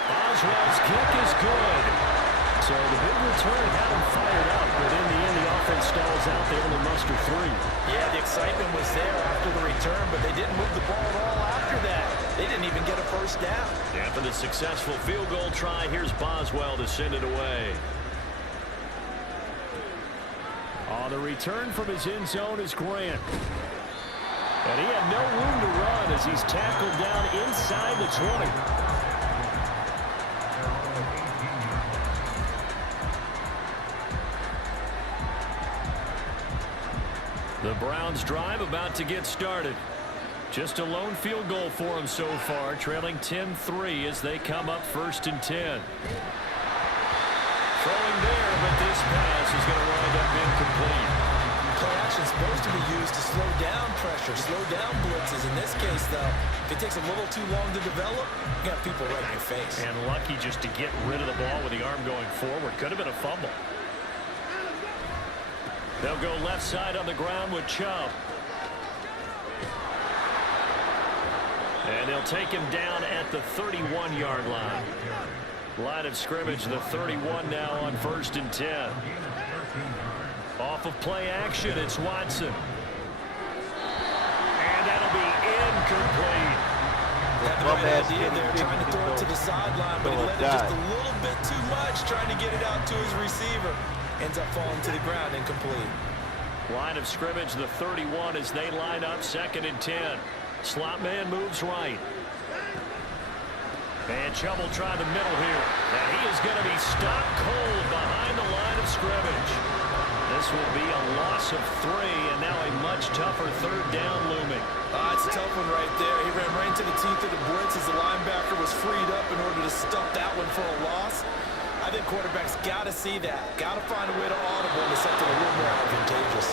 Boswell's kick is good. So the big return had him fired up, but in the end, the offense stalls out. They only muster 3. Yeah, the excitement was there after the return, but they didn't move the ball at all after that. They didn't even get a 1st down. After the successful field goal try, here's Boswell to send it away. On the return from his end zone is Grant. And he had no room to run as he's tackled down inside the 20. The Browns drive about to get started. Just a lone field goal for them so far, trailing 10-3 as they come up 1st and 10. Throwing there, but this pass is going to wind up incomplete. Play action is supposed to be used to slow down pressure, slow down blitzes. In this case, though, if it takes a little too long to develop, you got people right in your face. And lucky just to get rid of the ball with the arm going forward. Could have been a fumble. They'll go left side on the ground with Chubb. And they'll take him down at the 31-yard line. Line of scrimmage, the 31 now on 1st and 10. Off of play action, it's Watson. And that'll be incomplete. Had the right idea there, trying to throw it to the sideline, but he let it just a little bit too much, trying to get it out to his receiver. Ends up falling to the ground, incomplete. Line of scrimmage, the 31 as they line up 2nd and 10. Slot man moves right. And Chubb will try the middle here. And he is going to be stopped cold behind the line of scrimmage. This will be a loss of 3, and now a much tougher 3rd down looming. It's a tough one right there. He ran right into the teeth of the blitz as the linebacker was freed up in order to stop that one for a loss. I think quarterbacks got to see that. Got to find a way to audible into something a little more advantageous.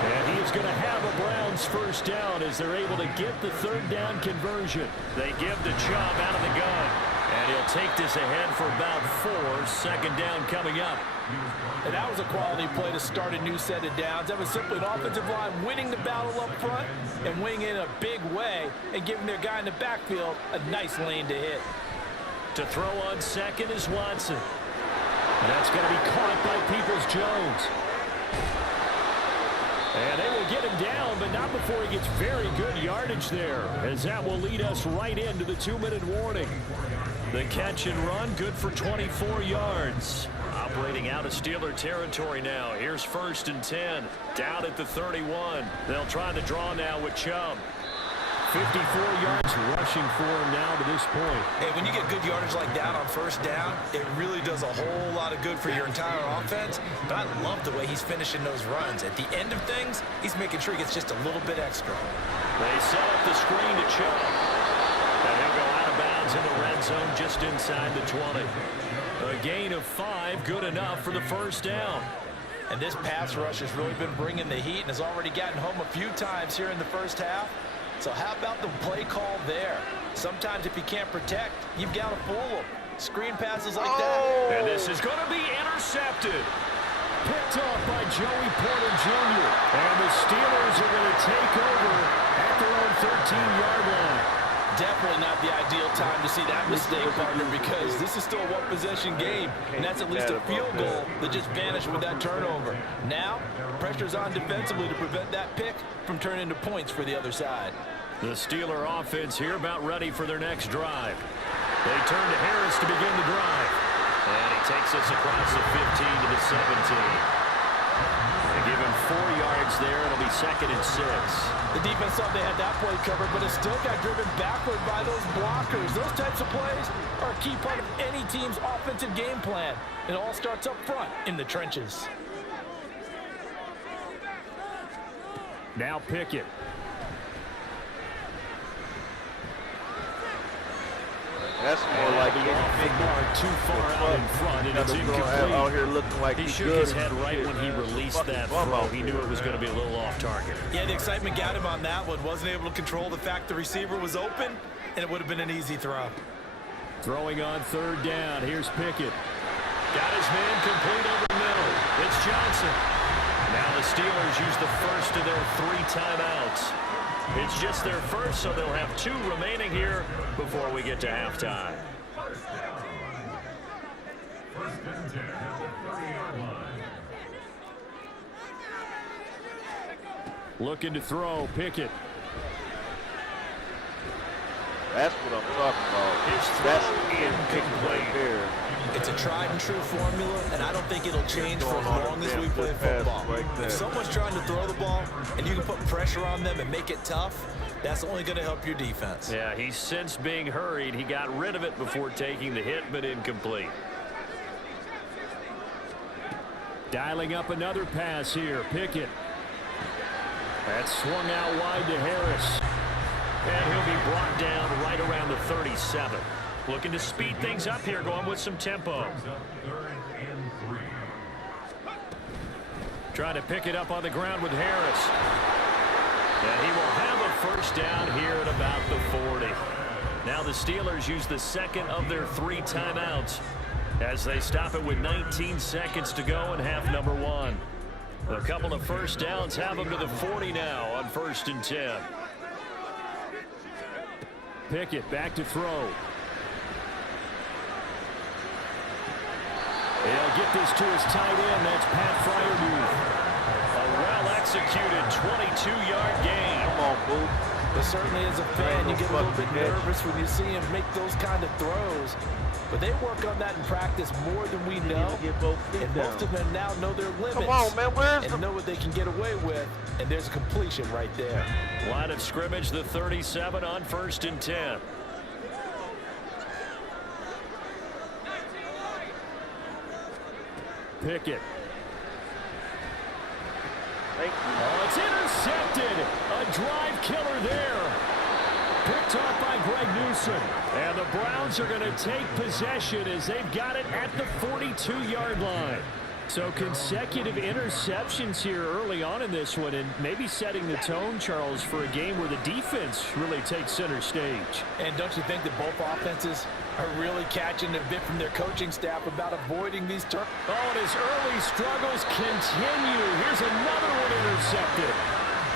And he is going to have a Browns 1st down as they're able to get the 3rd down conversion. They give to Chubb out of the gun. And he'll take this ahead for about 4. 2nd down coming up. And that was a quality play to start a new set of downs. That was simply an offensive line winning the battle up front and winning in a big way and giving their guy in the backfield a nice lane to hit. To throw on 2nd is Watson. And that's going to be caught by Peoples-Jones. And they will get him down, but not before he gets very good yardage there, as that will lead us right into the 2-minute warning. The catch and run, good for 24 yards. Operating out of Steeler territory now. Here's 1st and 10, down at the 31. They'll try the draw now with Chubb. 54 yards rushing for him now to this point. Hey, when you get good yardage like that on 1st down, it really does a whole lot of good for your entire offense. But I love the way he's finishing those runs. At the end of things, he's making sure he gets just a little bit extra. They set up the screen to Chubb. And he'll go out of bounds in the red zone just inside the 20. A gain of 5, good enough for the 1st down. And this pass rush has really been bringing the heat and has already gotten home a few times here in the 1st half. So how about the play call there? Sometimes if you can't protect, you've got to fool them. Screen passes like that. And this is going to be intercepted. Picked off by Joey Porter Jr. And the Steelers are going to take over at their own 13-yard line. Definitely not the ideal time to see that mistake, partner, because this is still a one-possession game, and that's at least a field goal that just vanished with that turnover. Now, pressure's on defensively to prevent that pick from turning into points for the other side. The Steeler offense here about ready for their next drive. They turn to Harris to begin the drive. And he takes us across the 15 to the 17. They give him 4 yards there. It'll be 2nd and 6. The defense thought they had that play covered, but it still got driven backward by those blockers. Those types of plays are a key part of any team's offensive game plan. It all starts up front in the trenches. Now Pickett. That's more like too far out in front, and it's incomplete. Out here looking like he shook his head right when he released that throw. He knew it was going to be a little off target. Yeah, the excitement got him on that one. Wasn't able to control the fact the receiver was open, and it would have been an easy throw. Throwing on 3rd down. Here's Pickett. Got his man complete over the middle. It's Johnson. Now the Steelers use the first of their 3 timeouts. It's just their first, so they'll have 2 remaining here before we get to halftime. Looking to throw, Pickett. That's what I'm talking about. His throw incomplete. Here. It's a tried and true formula, and I don't think it'll change for as long as we play football. If someone's trying to throw the ball and you can put pressure on them and make it tough, that's only going to help your defense. Yeah, he's since being hurried. He got rid of it before taking the hit, but incomplete. Dialing up another pass here. Pickett. That's swung out wide to Harris. And he'll be brought down right around the 37. Looking to speed things up here, going with some tempo. Trying to pick it up on the ground with Harris. And he will have a first down here at about the 40. Now the Steelers use the second of their 3 timeouts as they stop it with 19 seconds to go in half number 1. A couple of first downs have them to the 40 now on 1st and 10. Pickett back to throw. He'll get this to his tight end. That's Pat Freiermuth. A well-executed 22-yard gain. Come on, Boo. But certainly as a fan, you get a little bit nervous when you see him make those kind of throws. But they work on that in practice more than we know. And most of them now know their limits. Come on, man. And know what they can get away with. And there's a completion right there. Line of scrimmage, the 37 on 1st and 10. Pickett. Oh, it's intercepted. A drive killer there. Picked off by Greg Newsom. And the Browns are going to take possession as they've got it at the 42-yard line. So consecutive interceptions here early on in this one, and maybe setting the tone, Charles, for a game where the defense really takes center stage. And don't you think that both offenses are really catching a bit from their coaching staff about avoiding these turnovers? Oh, and his early struggles continue. Here's another one intercepted.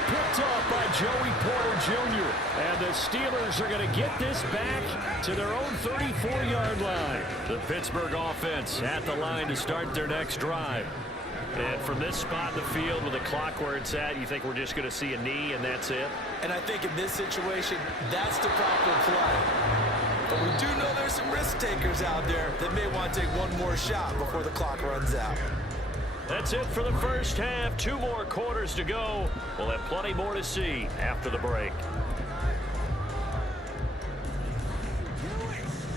Picked off by Joey Porter Jr. And the Steelers are going to get this back to their own 34-yard line. The Pittsburgh offense at the line to start their next drive. And from this spot in the field with the clock where it's at, you think we're just going to see a knee and that's it? And I think in this situation, that's the proper play. But we do know there's some risk takers out there that may want to take one more shot before the clock runs out. That's it for the first half. 2 more quarters to go. We'll have plenty more to see after the break.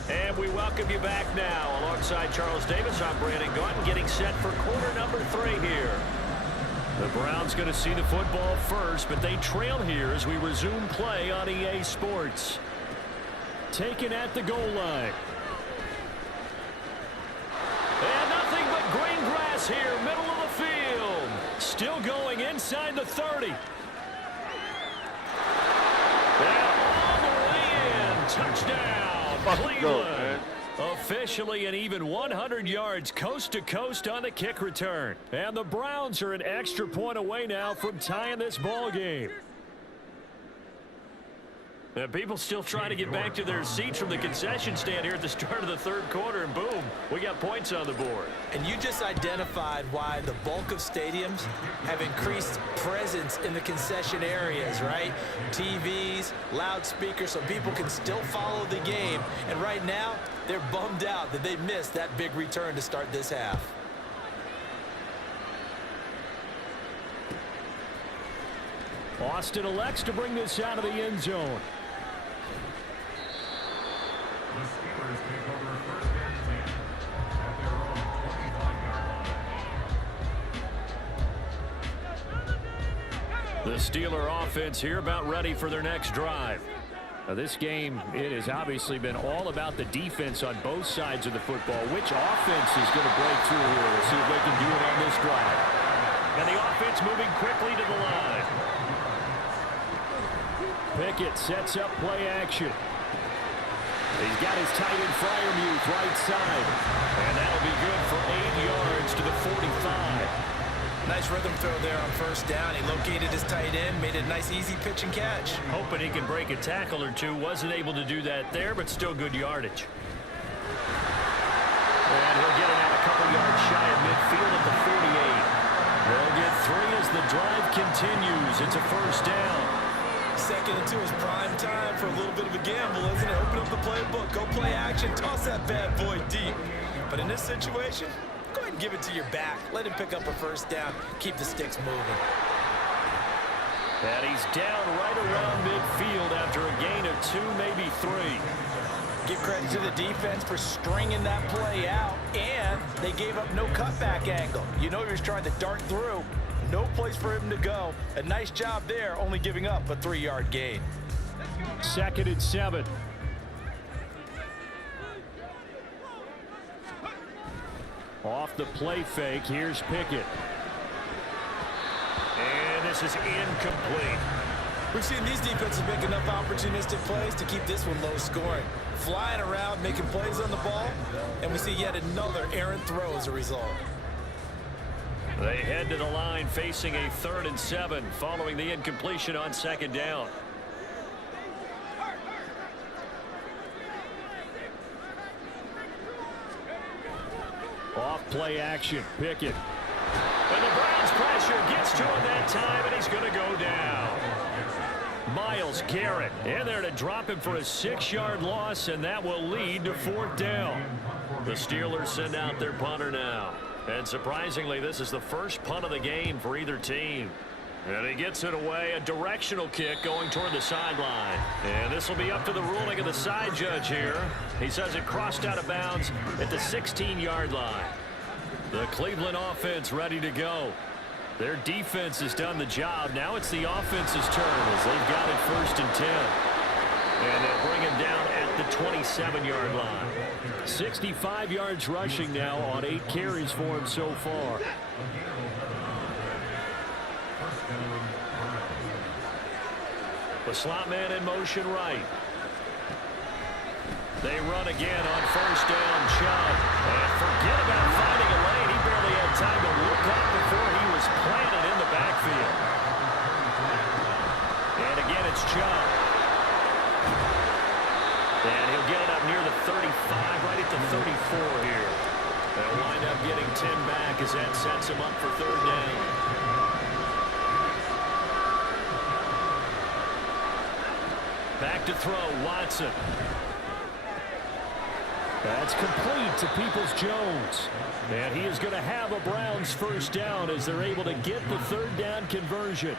And we welcome you back now. Alongside Charles Davis, I'm Brandon Gaunton, getting set for quarter number 3 here. The Browns going to see the football first, but they trail here as we resume play on EA Sports. Taken at the goal line. And nothing but green grass here, middle of the field. Still going inside the 30. And all the way in. Touchdown, Cleveland. Officially an even 100 yards coast to coast on the kick return. And the Browns are an extra point away now from tying this ball game. And people still trying to get back to their seats from the concession stand here at the start of the 3rd quarter, and boom, we got points on the board. And you just identified why the bulk of stadiums have increased presence in the concession areas, right? TVs, loudspeakers, so people can still follow the game. And right now, they're bummed out that they missed that big return to start this half. Austin elects to bring this out of the end zone. The Steeler offense here about ready for their next drive. Now this game, it has obviously been all about the defense on both sides of the football. Which offense is going to break through here? We'll see if they can do it on this drive. And the offense moving quickly to the line. Pickett sets up play action. He's got his tight end Freiermuth right side. And that'll be good for 8 yards to the 45. Nice rhythm throw there on 1st down. He located his tight end, made a nice easy pitch and catch. Hoping he can break a tackle or two. Wasn't able to do that there, but still good yardage. And he'll get it out a couple yards shy of midfield at the 48. They'll get 3 as the drive continues. It's a 1st down. 2nd and 2 is prime time for a little bit of a gamble, isn't it? Open up the playbook, go play action, toss that bad boy deep. But in this situation, go ahead and give it to your back. Let him pick up a 1st down. Keep the sticks moving. And he's down right around midfield after a gain of 2, maybe 3. Give credit to the defense for stringing that play out, and they gave up no cutback angle. You know he was trying to dart through. No place for him to go. A nice job there, only giving up a 3-yard gain. 2nd and 7. Off the play fake, here's Pickett. And this is incomplete. We've seen these defenses make enough opportunistic plays to keep this one low scoring. Flying around, making plays on the ball, and we see yet another errant throw as a result. They head to the line facing a 3rd and 7 following the incompletion on 2nd down. Off play action, Pickett. And the Browns pressure gets to him that time, and he's going to go down. Myles Garrett in there to drop him for a 6-yard loss, and that will lead to 4th down. The Steelers send out their punter now. And surprisingly, this is the first punt of the game for either team. And he gets it away, a directional kick going toward the sideline. And this will be up to the ruling of the side judge here. He says it crossed out of bounds at the 16-yard line. The Cleveland offense ready to go. Their defense has done the job. Now it's the offense's turn as they've got it 1st and 10. And they'll bring him down at the 27-yard line. 65 yards rushing now on 8 carries for him so far. The slot man in motion right. They run again on 1st down, Chubb. And forget about finding a lane. He barely had time to look up before he was planted in the backfield. And again, it's Chubb. And he'll get it up near the 35, right at the 34 here. They'll wind up getting 10 back as that sets him up for 3rd down. Back to throw, Watson. That's complete to Peoples-Jones. And he is going to have a Browns 1st down as they're able to get the 3rd down conversion.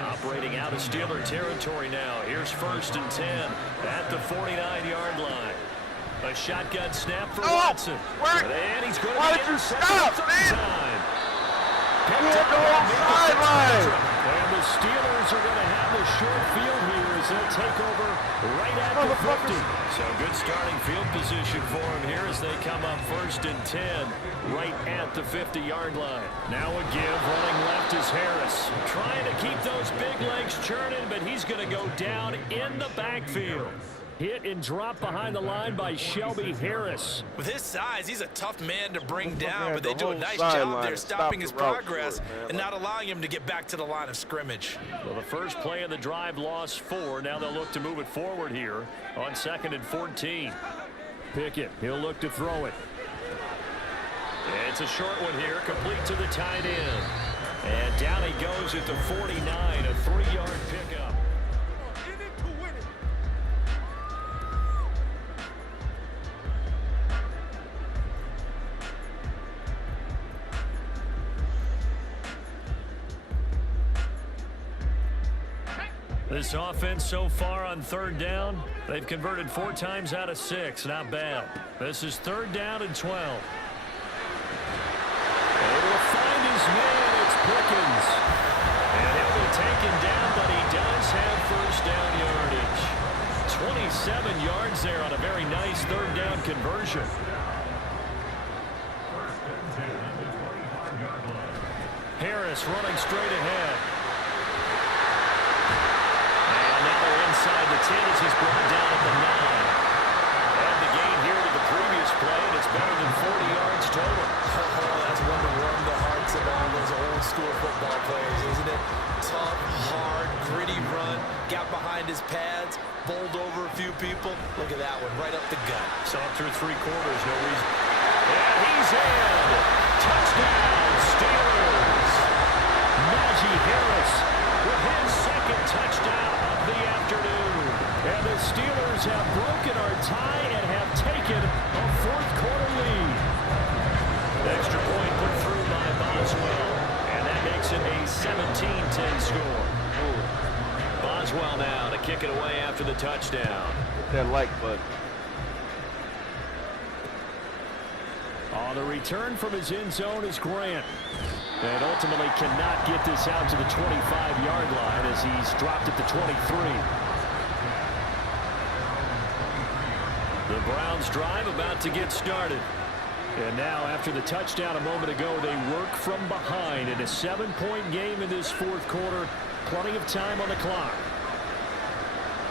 Operating out of Steeler territory now. Here's 1st and 10 at the 49-yard line. A shotgun snap for Watson. And he's going to be intercepted 3rd time. Picked up on the sideline. And the Steelers are going to have a short field here as they'll take over right at the 50. So good starting field position for them here as they come up 1st and 10 right at the 50-yard line. Now a give, running left is Harris. Trying to keep those big legs churning, but he's going to go down in the backfield. Hit and drop behind the line by Shelby Harris. With his size, he's a tough man to bring down, but they do a nice job there stopping his progress and not allowing him to get back to the line of scrimmage. Well, the first play of the drive lost 4. Now they'll look to move it forward here on 2nd and 14. Pickett, he'll look to throw it. It's a short one here, complete to the tight end. And down he goes at the 49, a 3-yard pickup. This offense so far on 3rd down, they've converted 4 times out of 6. Not bad. This is 3rd down and 12. Able to find his man. It's Pickens. And he'll be taken down, but he does have 1st down yardage. 27 yards there on a very nice 3rd down conversion. Harris running straight ahead. Inside the 10 as he's brought down at the 9. And the gain here to the previous play, and it's better than 40 yards total. Oh, that's one to warm the hearts of all those old school football players, isn't it? Tough, hard, gritty run, got behind his pads, bowled over a few people. Look at that one, right up the gut. Saw through 3 quarters, no reason. And he's in. Touchdown, Steelers. Najee Harris with his 2nd touchdown of the afternoon. And the Steelers have broken our tie and have taken a 4th quarter lead. Extra point put through by Boswell. And that makes it a 17-10 score. Boswell now to kick it away after the touchdown. Hit that like button. On the return from his end zone is Grant. And ultimately cannot get this out to the 25-yard line as he's dropped at the 23. The Browns drive about to get started. And now after the touchdown a moment ago, they work from behind in a 7-point game in this fourth quarter. Plenty of time on the clock.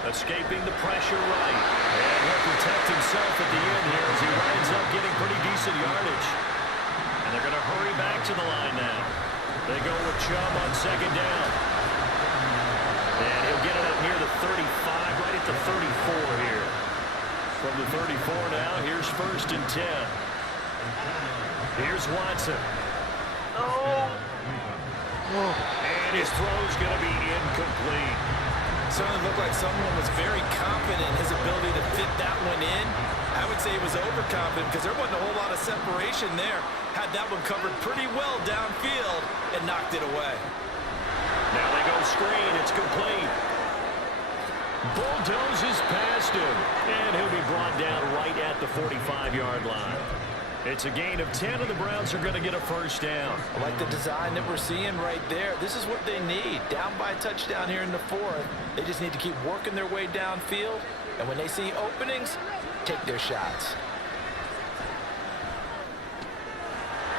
Escaping the pressure right. And he'll protect himself at the end here as he winds up getting pretty decent yardage. And they're going to hurry back to the line now. They go with Chubb on second down. And he'll get it up near the 35, right at the 34 here. From the 34 now, here's 1st and 10. Here's Watson. And his throw's going to be incomplete. Certainly looked like someone was very confident in his ability to fit that one in. I would say he was overconfident because there wasn't a whole lot of separation there. Had that one covered pretty well downfield and knocked it away. Now they go screen. It's complete. Bulldozes past him. And he'll be brought down right at the 45-yard line. It's a gain of 10, and the Browns are going to get a first down. I like the design that we're seeing right there. This is what they need. Down by a touchdown here in the fourth. They just need to keep working their way downfield. And when they see openings, take their shots.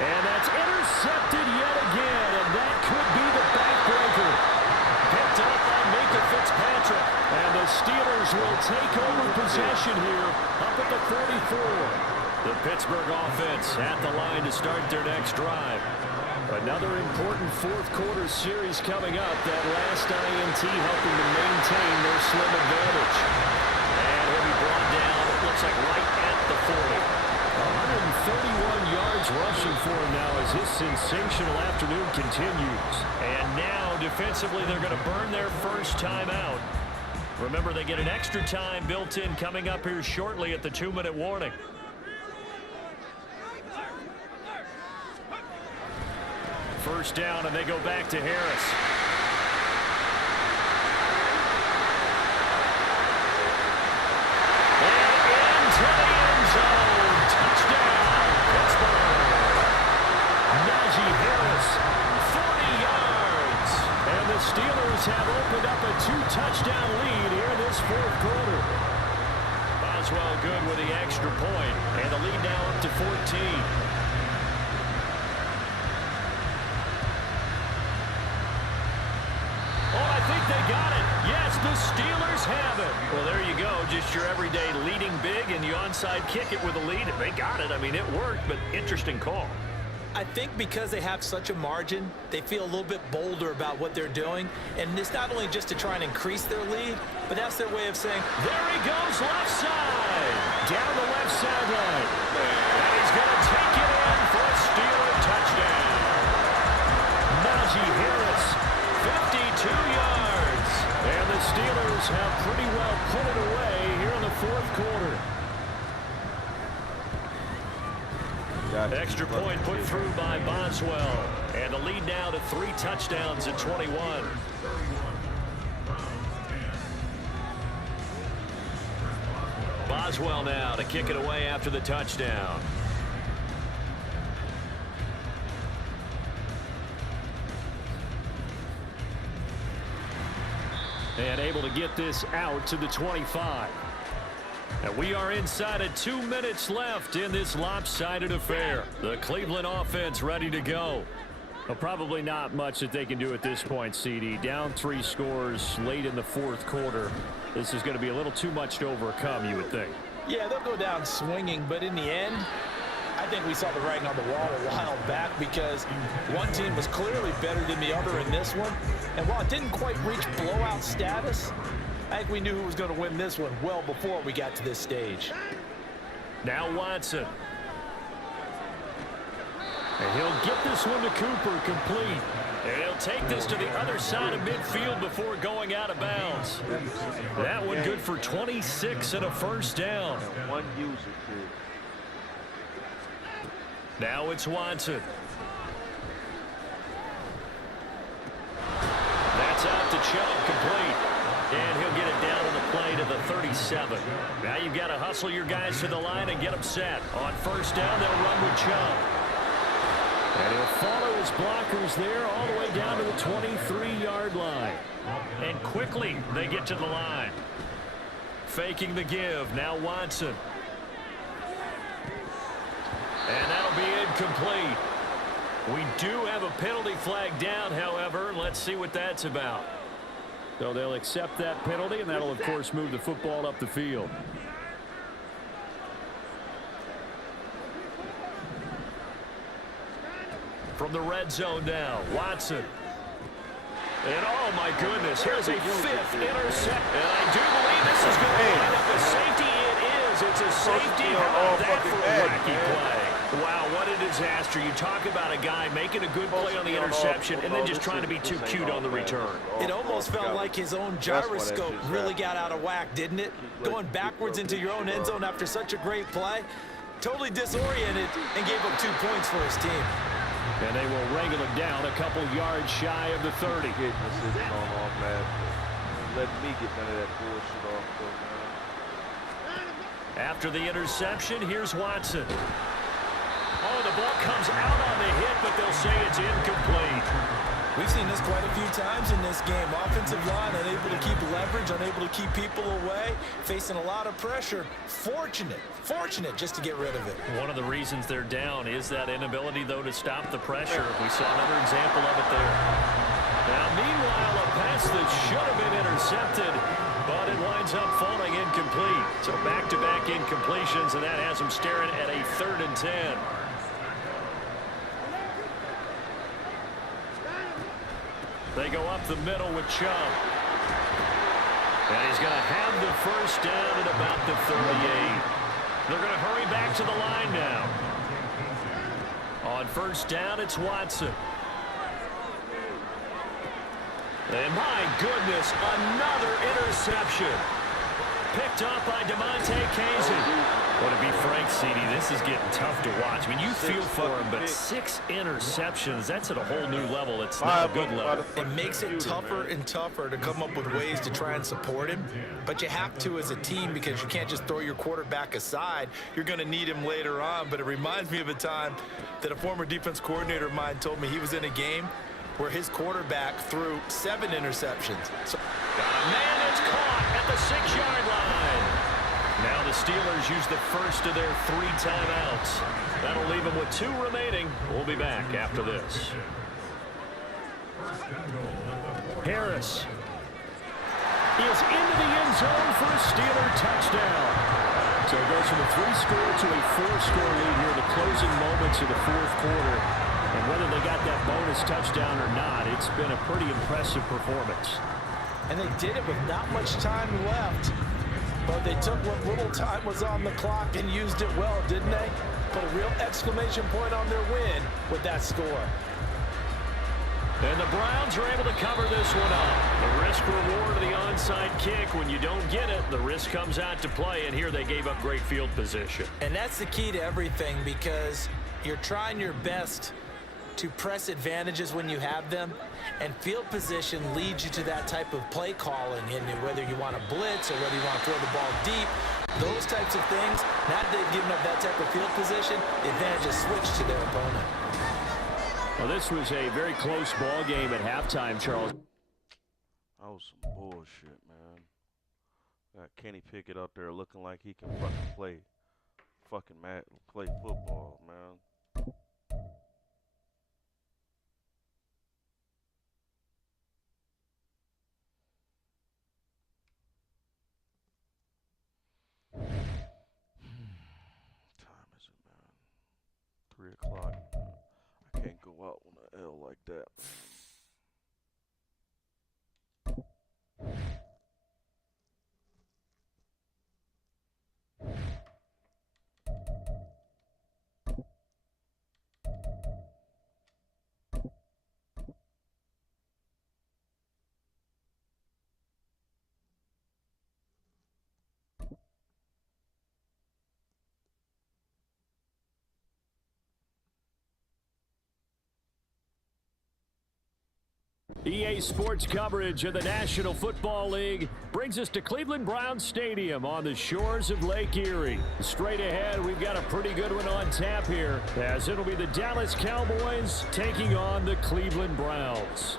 And that's intercepted yet again, and that could be the backbreaker. Picked up by Minka Fitzpatrick. And the Steelers will take over possession here up at the 44. The Pittsburgh offense at the line to start their next drive. Another important fourth quarter series coming up. That last INT helping to maintain their slim advantage. And he'll be brought down, it looks like right at the 40. 131 yards rushing for him now as his sensational afternoon continues. And now defensively they're going to burn their first time out. Remember, they get an extra time built in coming up here shortly at the 2-minute warning. First down, and they go back to Harris. And into the end zone. Touchdown, Pittsburgh. Najee Harris, 40 yards. And the Steelers have opened up a 2-touchdown lead here in this fourth quarter. Boswell good with the extra point, and the lead now up to 14. They got it. Yes, the Steelers have it. Well, there you go. Just your everyday leading big, and you onside kick it with a lead. They got it. I mean, it worked, but interesting call. I think because they have such a margin, they feel a little bit bolder about what they're doing. And it's not only just to try and increase their lead, but that's their way of saying, there he goes left side. Down the left sideline. And he's going to take it in for a Steeler touchdown. Najee Harris, 52 yards. And the Steelers have pretty well put it away here in the fourth quarter. Extra point put through by Boswell. And the lead now to 3 touchdowns at 21. Boswell now to kick it away after the touchdown. And able to get this out to the 25. And we are inside of 2 minutes left in this lopsided affair. The Cleveland offense ready to go. Well, probably not much that they can do at this point, CD. Down 3 scores late in the fourth quarter. This is going to be a little too much to overcome, you would think. Yeah, they'll go down swinging, but in the end, I think we saw the writing on the wall a while back because one team was clearly better than the other in this one. And while it didn't quite reach blowout status, I think we knew who was going to win this one well before we got to this stage. Now Watson. And he'll get this one to Cooper complete. And he'll take this to the other side of midfield before going out of bounds. That one good for 26 and a first down. One user, too. Now it's Watson. That's out to Chubb, complete. And he'll get it down on the play to the 37. Now you've got to hustle your guys to the line and get them set. On first down, they'll run with Chubb. And he'll follow his blockers there all the way down to the 23-yard line. And quickly they get to the line. Faking the give. Now Watson. And that'll be incomplete. We do have a penalty flag down, however. Let's see what that's about. So they'll accept that penalty, and that'll, of course, move the football up the field. From the red zone now, Watson. And oh my goodness, here's a fifth interception. And I do believe this is going to end up a safety. It is. It's a safety. How about that for a wacky play? Wow, what a disaster. You talk about a guy making a good play on the interception and then just trying to be too cute on the return. It almost felt like his own gyroscope really got out of whack, didn't it? Going backwards into your own end zone after such a great play. Totally disoriented and gave up 2 points for his team. And they will wrangle him down a couple yards shy of the 30. Let me get none of that bullshit off, though, man. After the interception, here's Watson. Oh, the ball comes out on the hit, but they'll say it's incomplete. We've seen this quite a few times in this game. Offensive line unable to keep leverage, unable to keep people away, facing a lot of pressure. Fortunate just to get rid of it. One of the reasons they're down is that inability, though, to stop the pressure. We saw another example of it there. Now, meanwhile, a pass that should have been intercepted, but it winds up falling incomplete. So back-to-back incompletions, and that has them staring at a 3rd and 10. They go up the middle with Chubb. And he's going to have the first down at about the 38. They're going to hurry back to the line now. On first down, it's Watson. And my goodness, another interception. Picked up by DeMonte Kazin. Well, to be frank, CD, this is getting tough to watch. I mean, you feel for him, but 6 interceptions, that's at a whole new level. It's not a good level. It makes it tougher and tougher to come up with ways to try and support him. But you have to as a team because you can't just throw your quarterback aside. You're going to need him later on. But it reminds me of a time that a former defense coordinator of mine told me he was in a game where his quarterback threw 7 interceptions. So man, it's caught at the 6-yard line. Now the Steelers use the first of their 3 timeouts. That'll leave them with 2 remaining. We'll be back after this. Harris is into the end zone for a Steeler touchdown. So it goes from a 3-score to a 4-score lead here in the closing moments of the 4th quarter. And whether they got that bonus touchdown or not, it's been a pretty impressive performance. And they did it with not much time left. But they took what little time was on the clock and used it well, didn't they? Put a real exclamation point on their win with that score. And the Browns are able to cover this one up. The risk-reward of the onside kick. When you don't get it, the risk comes out to play, and here they gave up great field position. And that's the key to everything because you're trying your best to press advantages when you have them, and field position leads you to that type of play calling, and whether you want to blitz or whether you want to throw the ball deep, those types of things, now that they've given up that type of field position, the advantage is switched to their opponent. Well, this was a very close ball game at halftime, Charles. That was some bullshit, man. Got Kenny Pickett up there looking like he can play football, man. Time is it, man? 3 o'clock. I can't go out on an L like that. EA Sports coverage of the National Football League brings us to Cleveland Browns Stadium on the shores of Lake Erie. Straight ahead, we've got a pretty good one on tap here, as it'll be the Dallas Cowboys taking on the Cleveland Browns.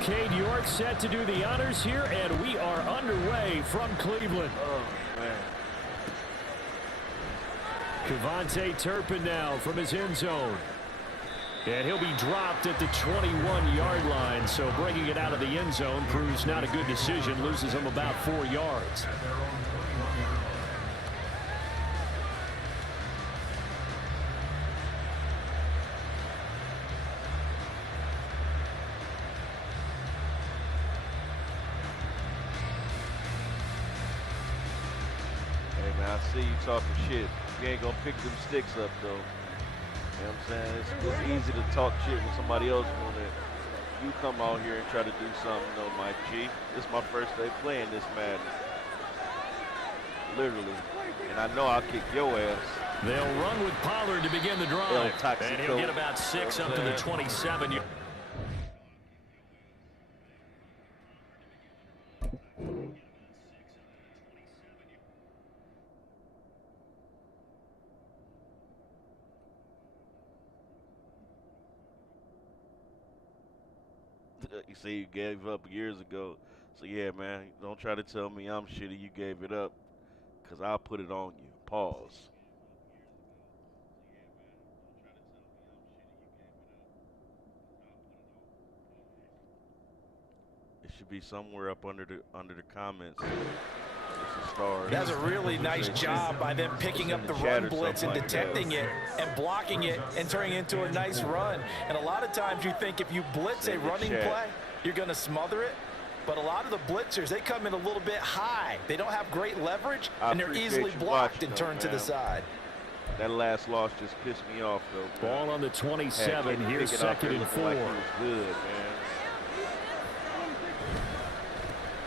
Cade York set to do the honors here, and we are underway from Cleveland. Oh, man. Kevontae Turpin now from his end zone. And he'll be dropped at the 21-yard line, so bringing it out of the end zone proves not a good decision, loses him about 4 yards. I see you talking shit. You ain't gonna pick them sticks up though. You know what I'm saying? It's easy to talk shit when somebody else wanna. You come out here and try to do something though, my G. This is my first day playing this Madden. Literally. And I know I'll kick your ass. They'll run with Pollard to begin the drive. And he'll get about 6 up to the 27. You say you gave up years ago. So yeah, man, don't try to tell me I'm shitty. You gave it up, because I'll put it on you. Pause. It should be somewhere up under the comments. That's a really nice job by them picking up the run blitz and detecting it and blocking it and turning it into a nice run. And a lot of times you think if you blitz a running play, you're going to smother it. But a lot of the blitzers, they come in a little bit high. They don't have great leverage, and they're easily blocked and turned to the side. That last loss just pissed me off, though. Ball on the 27. Here's 2nd and 4. Like he was good, man.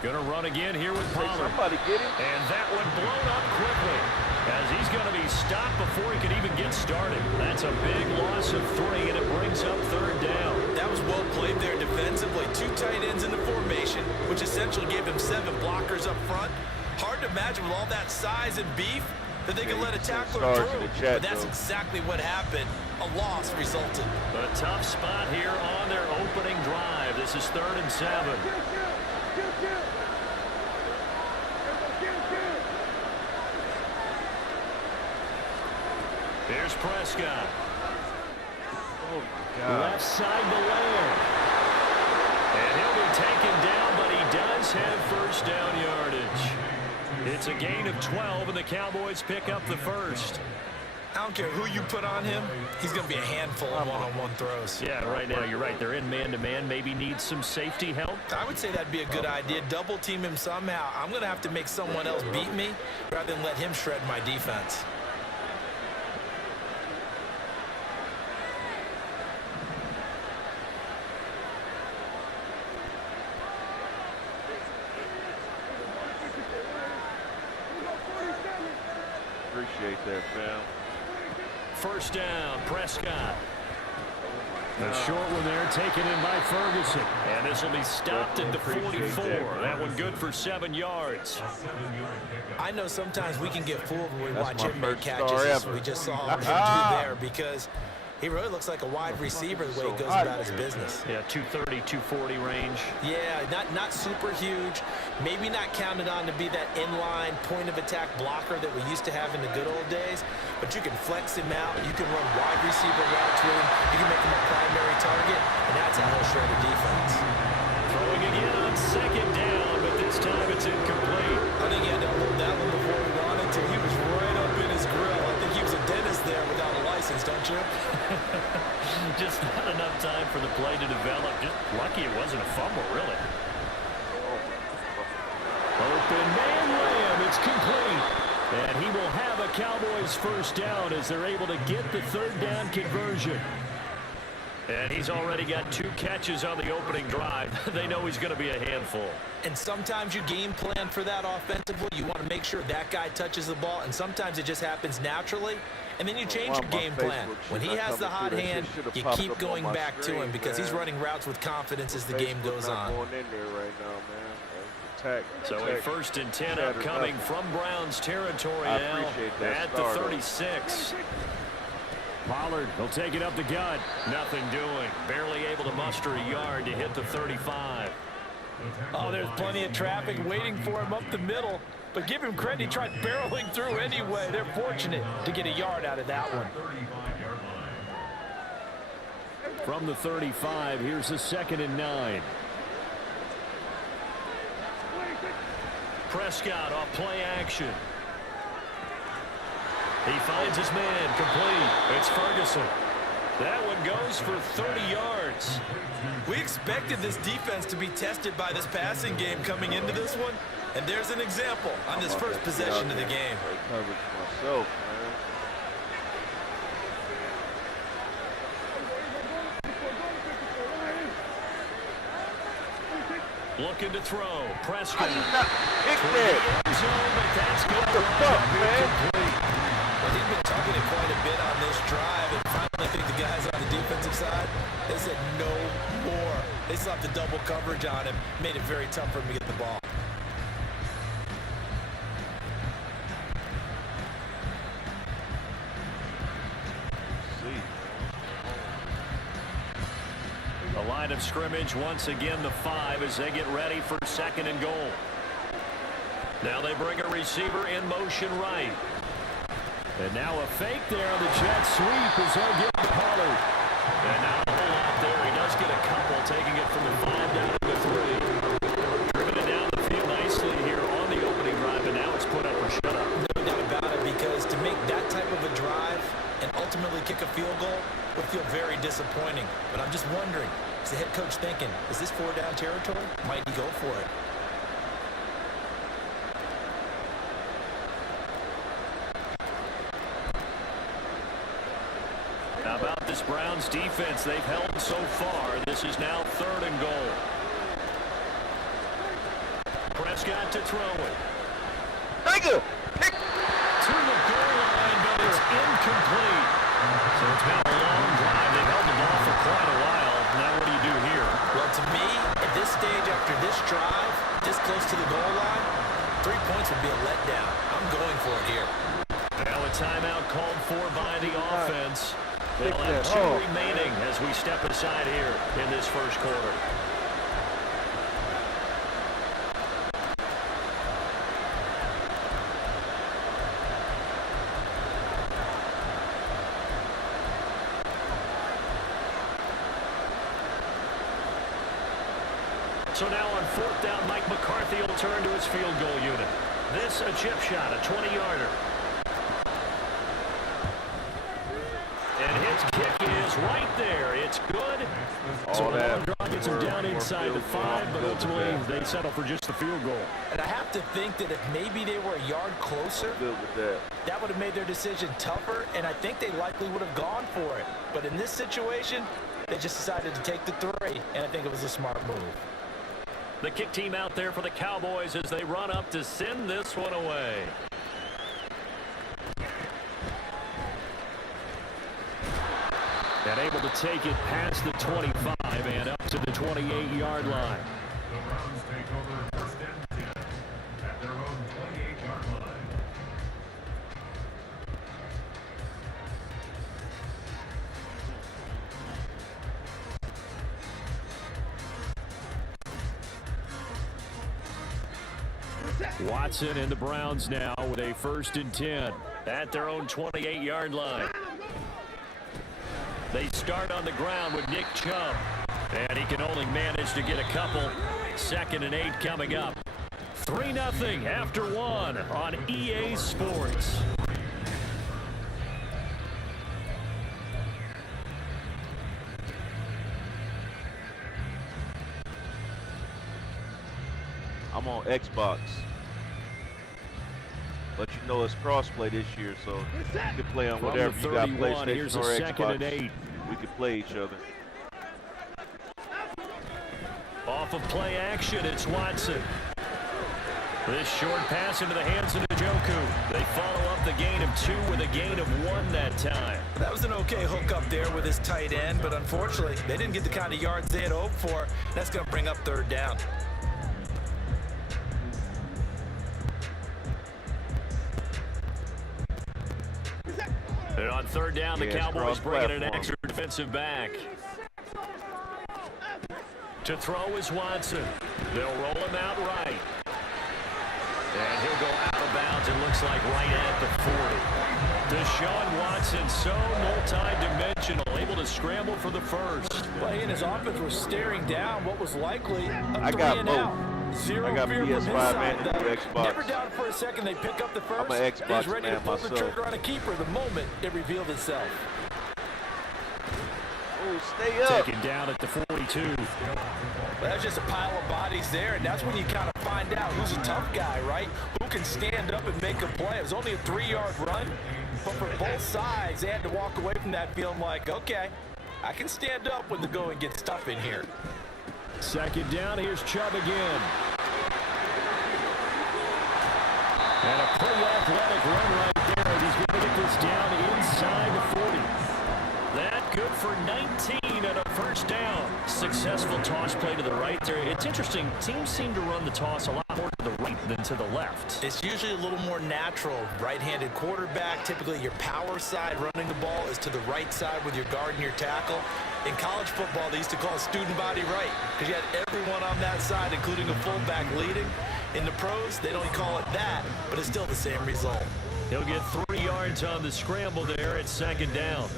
Gonna run again here with Pollard. Somebody get him. And that one blown up quickly, as he's going to be stopped before he can even get started. That's a big loss of 3, and it brings up 3rd down. That was well played there defensively. 2 tight ends in the formation, which essentially gave him 7 blockers up front. Hard to imagine with all that size and beef that they could let a tackler through. But that's exactly what happened. A loss resulted. A tough spot here on their opening drive. This is 3rd and 7. Here's Prescott. Oh, my God. Left side to Laird. And he'll be taken down, but he does have 1st down yardage. It's a gain of 12, and the Cowboys pick up the 1st. I don't care who you put on him, he's going to be a handful of one-on-one throws. Yeah, right now you're right. They're in man-to-man. Maybe needs some safety help. I would say that'd be a good idea. Double team him somehow. I'm going to have to make someone else beat me rather than let him shred my defense. Appreciate that, fam. 1st down, Prescott. The short one there taken in by Ferguson. And this will be stopped at the 44. That one good for 7 yards. I know sometimes we can get fooled when we watch him make catches as we just saw him do there, because he really looks like a wide receiver the way he goes about his business. Yeah, 230, 240 range. Yeah, not super huge. Maybe not counted on to be that inline point-of-attack blocker that we used to have in the good old days. But you can flex him out. You can run wide receiver routes with him. You can make him a primary target, and that's how he'll shred a defense. Throwing again on 2nd down, but this time it's incomplete. I think he had to hold that one before he wanted to. He was right up in his grill. I think he was a dentist there without a license, don't you? Just not enough time for the play to develop. Just lucky it wasn't a fumble, really. Open man layup. It's complete. And he will have a Cowboys first down as they're able to get the third down conversion. And he's already got 2 catches on the opening drive. They know he's going to be a handful. And sometimes you game plan for that offensively. You want to make sure that guy touches the ball, and sometimes it just happens naturally. And then you change your game plan. When he has the hot hand, you keep going back to him because he's running routes with confidence as the game goes on. So a 1st and 10 upcoming from Browns territory now at the 36. Pollard will take it up the gut. Nothing doing. Barely able to muster a yard to hit the 35. Oh, there's plenty of traffic waiting for him up the middle. But give him credit, he tried barreling through anyway. They're fortunate to get a yard out of that one. From the 35, here's a 2nd and 9. Prescott off play action. He finds his man, complete. It's Ferguson. That one goes for 30 yards. We expected this defense to be tested by this passing game coming into this one, and there's an example on this first possession of the game. Myself, Looking to throw. Prescott. How do you not pick that? What the fuck, man? Well, he's been talking it quite a bit on this drive, and finally I think the guys on the defensive side, they said no more. They slapped the double coverage on him, made it very tough for him to get the ball. The line of scrimmage once again the 5 as they get ready for 2nd and goal. Now they bring a receiver in motion right. And now a fake there on the jet sweep as they'll get to Pollard. And now a whole lot there. He does get a couple, taking it from the 5 down to the 3. Driven it down the field nicely here on the opening drive, and now it's put up or shut up. No doubt about it, because to make that type of a drive and ultimately kick a field goal would feel very disappointing. But I'm just wondering, is the head coach thinking, is this 4-down territory? Might he go for it? How about this Browns defense they've held so far? This is now 3rd and goal. Prescott to throw it. Nigga! Pick. To the goal line, but it's incomplete. So it's been a long drive. They've held the ball for quite a while. Now what do you do here? Well, to me, at this stage after this drive, this close to the goal line, 3 points would be a letdown. I'm going for it here. Now a timeout called for by the offense. They'll have 2 remaining as we step aside here in this first quarter. So now on 4th down, Mike McCarthy will turn to his field goal unit. This a chip shot, a 20-yarder. And his kick is right there. It's good. So the long draw gets him down inside the 5, but ultimately they settle for just the field goal. And I have to think that if maybe they were a yard closer, that would have made their decision tougher, and I think they likely would have gone for it. But in this situation, they just decided to take the 3, and I think it was a smart move. The kick team out there for the Cowboys as they run up to send this one away. And able to take it past the 25 and up to the 28-yard line. The Browns take over 1st and 10 at their own 28-yard line. Watson and the Browns now with a 1st and 10 at their own 28-yard line. They start on the ground with Nick Chubb, and he can only manage to get a couple. 2nd and 8 coming up. 3-0 after 1 on EA Sports. I'm on Xbox. But you know it's cross-play this year, so you can play on From whatever. the You got 31, here's PlayStation a or second Xbox. and 8. We can play each other. Off of play action, it's Watson. This short pass into the hands of Njoku. They follow up the gain of 2 with a gain of 1 that time. That was an okay hook up there with his tight end, but unfortunately, they didn't get the kind of yards they had hoped for. That's going to bring up 3rd down. And on 3rd down, the Cowboys bring in an extra defensive back. To throw is Watson. They'll roll him out right. And he'll go out of bounds, it looks like right at the 40. Deshaun Watson, so multi-dimensional, able to scramble for the first. Well, he and his offense were staring down what was likely a I got 3 and both. out. Zero I got fear from his PS5 side, and though. Xbox. Never doubted for a second they pick up the first. I'm an Xbox He's ready to man pull the myself. trigger on a keeper the moment it revealed itself. Oh, stay up. Taken down at the 42. Well, that's just a pile of bodies there, and that's when you kind of find out who's a tough guy, right? Who can stand up and make a play. It was only a 3-yard run, but for both sides, they had to walk away from that feeling like, okay, I can stand up when the going gets tough in here. 2nd down, here's Chubb again. And a pretty athletic run right there. He's going to get this down inside the 40. That good for 19 and a 1st down. Successful toss play to the right there. It's interesting. Teams seem to run the toss a lot more to the right than to the left. It's usually a little more natural. Right-handed quarterback, typically your power side running the ball is to the right side with your guard and your tackle. In college football, they used to call it student body right because you had everyone on that side, including a fullback leading. In the pros, they don't call it that, but it's still the same result. He'll get 3 yards on the scramble there at 2nd down.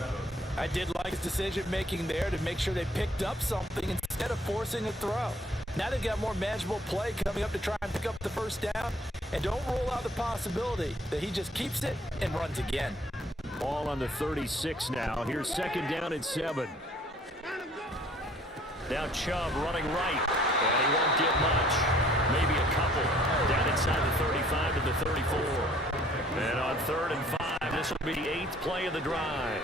I did like his decision-making there to make sure they picked up something instead of forcing a throw. Now they've got more manageable play coming up to try and pick up the 1st down. And don't rule out the possibility that he just keeps it and runs again. Ball on the 36 now. Here's 2nd down and 7. Now Chubb running right. And he won't get much. Maybe a couple. Down inside the 35 to the 34. And on 3rd and 5, this will be the 8th play of the drive.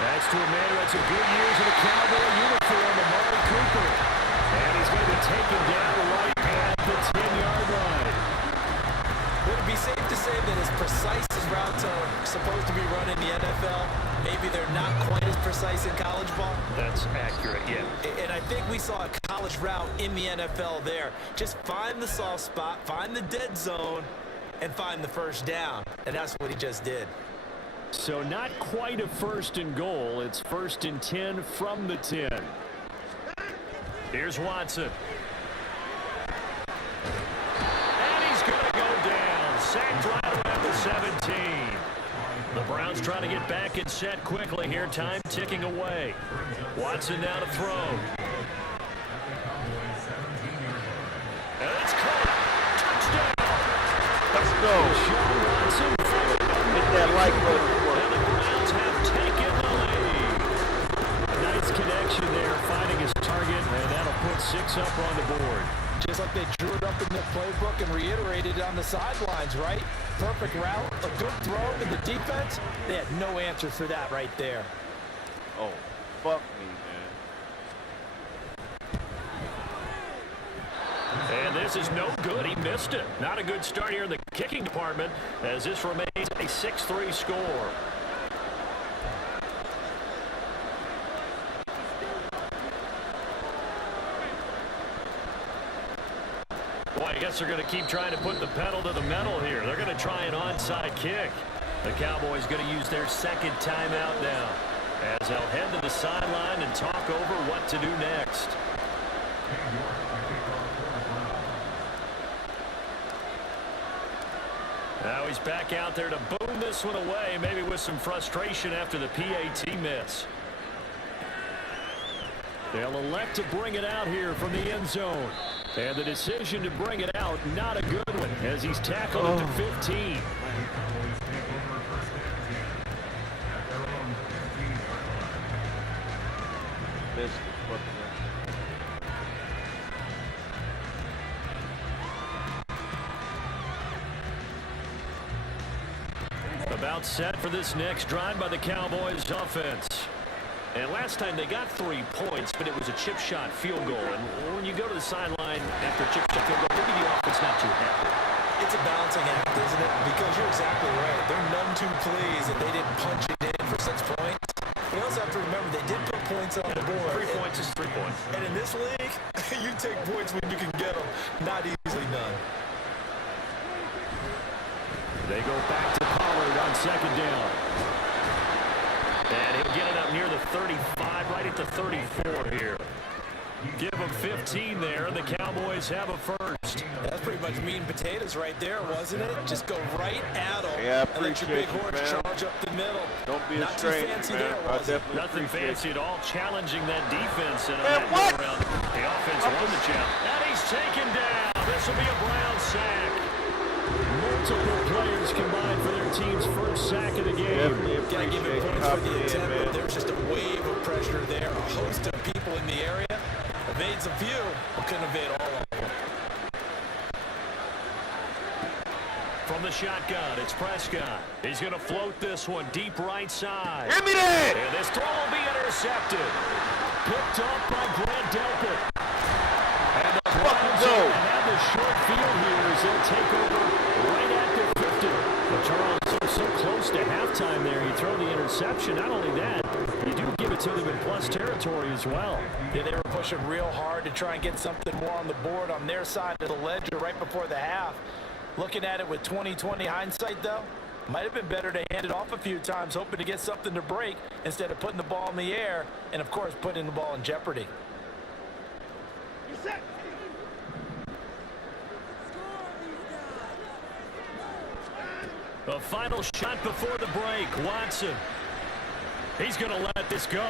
That's to a man who had some good years in a Cowboy uniform, Amari Cooper. And he's going to be taken down right at the 10-yard line. Would it be safe to say that as precise as routes are supposed to be run in the NFL, maybe they're not quite as precise in college ball? That's accurate, yeah. And I think we saw a college route in the NFL there. Just find the soft spot, find the dead zone, and find the 1st down. And that's what he just did. So not quite a 1st and goal. It's 1st and 10 from the 10. Here's Watson. And he's going to go down. Sacked right around the 17. The Browns trying to get back and set quickly here. Time ticking away. Watson now to throw. And it's caught. Touchdown. Let's go. Deshaun Watson. Hit that like button for And the Browns have taken the lead. A nice connection there, finding his target, and that'll put 6 up on the board. Just like they drew it up in the playbook and reiterated it on the sidelines, right? Perfect route, a good throw, and the defense, they had no answer for that right there. Oh, fuck me, man. And this is no good. He missed it. Not a good start here in the kicking department as this remains a 6-3 score. Boy, I guess they're going to keep trying to put the pedal to the metal here. They're going to try an onside kick. The Cowboys going to use their 2nd timeout now as they'll head to the sideline and talk over what to do next. Now he's back out there to boom this one away, maybe with some frustration after the PAT miss. They'll elect to bring it out here from the end zone. And the decision to bring it out, not a good one, as he's tackled at the 15. Missed the fucking About set for this next drive by the Cowboys offense. And last time they got 3 points, but it was a chip shot field goal. And when you go to the sideline after a chip shot field goal, maybe the offense not too happy. It's a balancing act, isn't it? Because you're exactly right. They're none too pleased that they didn't punch it in for 6 points. We also have to remember they did put points on the board. 3 points is 3 points. And in this league, you take points when you can get them. Not easily done. They go back to Pollard on second down. And he'll get it up near the 35, right at the 34 here. Give them 15 there, and the Cowboys have a first. That's pretty much meat and potatoes right there, wasn't it? Just go right at them and let your big horse charge up the middle. Don't be Not a stranger, too fancy man. there, was it? Nothing fancy at all, challenging that defense. And Man, what? around. The offense won the challenge. And he's taken down. This will be a Brown sack. Multiple players combined for their team's first sack of the game. Gotta give it points for the attempt. There's just a wave of pressure there. A host of people in the area. Evades a few, but couldn't evade all of them. From the shotgun, it's Prescott. He's going to float this one deep right side. Give me that! And this throw will be intercepted. Picked up by Grant Delpit. And the Browns have the short field here as they'll take over right at the 50. But Charles, so close to halftime there. You throw the interception. Not only that, you do give it to them in plus territory as well. Yeah, they were pushing real hard to try and get something more on the board on their side of the ledger right before the half. Looking at it with 20/20 hindsight, though, might have been better to hand it off a few times, hoping to get something to break instead of putting the ball in the air and, of course, putting the ball in jeopardy. The final shot before the break, Watson. He's going to let this go.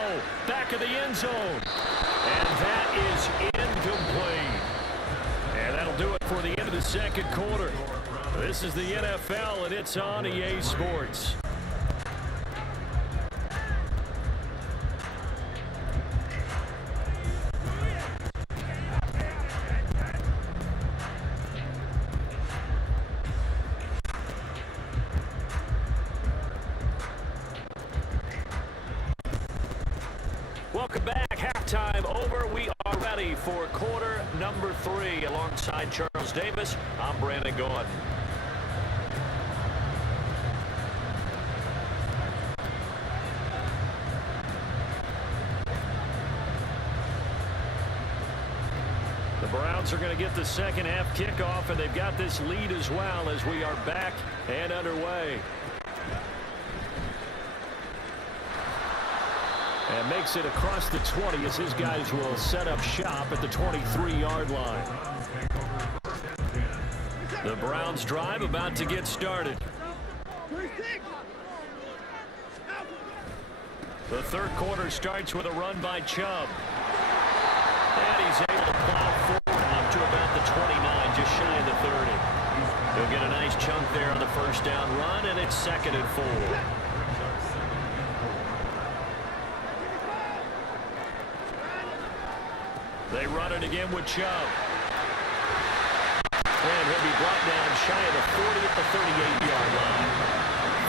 Back of the end zone. And that is incomplete. And that'll do it for the end of the second quarter. This is the NFL, and it's on EA Sports. Welcome back. Halftime over. We are ready for quarter number 3. Alongside Charles Davis, I'm Brandon Gaudin. The Browns are going to get the second half kickoff, and they've got this lead as well as we are back and underway. And makes it across the 20 as his guys will set up shop at the 23-yard line. The Browns drive about to get started. The third quarter starts with a run by Chubb. And he's able to plow forward up to about the 29, just shy of the 30. He'll get a nice chunk there on the first down run, and it's 2nd and 4. They run it again with Chubb. And he'll be brought down shy of the 40 at the 38-yard line.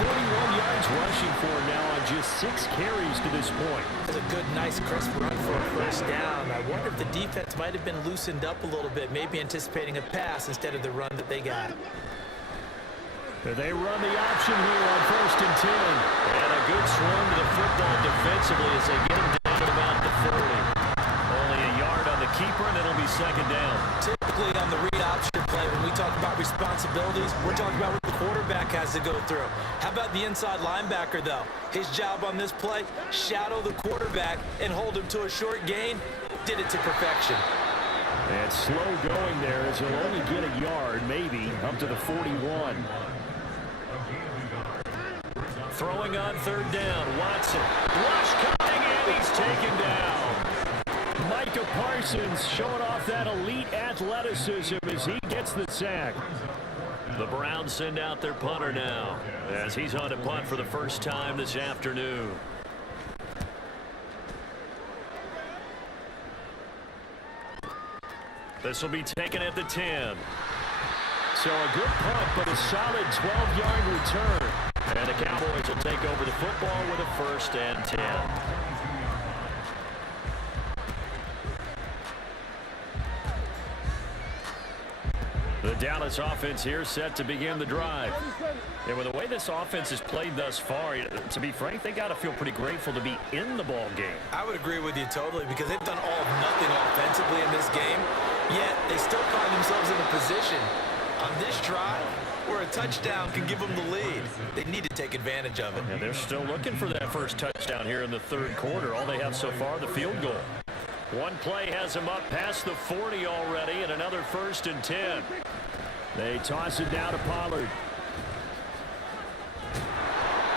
41 yards rushing for him now on just 6 carries to this point. It's a good, nice, crisp run for a first down. I wonder if the defense might have been loosened up a little bit, maybe anticipating a pass instead of the run that they got. They run the option here on 1st and 10. And a good swing to the football defensively as they get him down at about the 40. Only a yard on the keeper, and it'll be 2nd down. Typically on the read option play, when we talk about responsibilities, we're talking about what the quarterback has to go through. How about the inside linebacker, though? His job on this play, shadow the quarterback and hold him to a short gain. Did it to perfection. And slow going there as he'll only get a yard, maybe, up to the 41. Throwing on 3rd down, Watson. Rush coming, and he's taken down. Micah Parsons showing off that elite athleticism as he gets the sack. The Browns send out their punter now as he's on to punt for the first time this afternoon. This will be taken at the 10. So a good punt, but a solid 12-yard return. And the Cowboys will take over the football with a 1st and 10. The Dallas offense here set to begin the drive. And with the way this offense has played thus far, to be frank, they got to feel pretty grateful to be in the ball game. I would agree with you totally because they've done all of nothing offensively in this game, yet they still find themselves in a position on this drive where a touchdown can give them the lead. They need to take advantage of it. And they're still looking for that first touchdown here in the 3rd quarter. All they have so far, the field goal. One play has them up past the 40 already, and another 1st and 10. They toss it down to Pollard.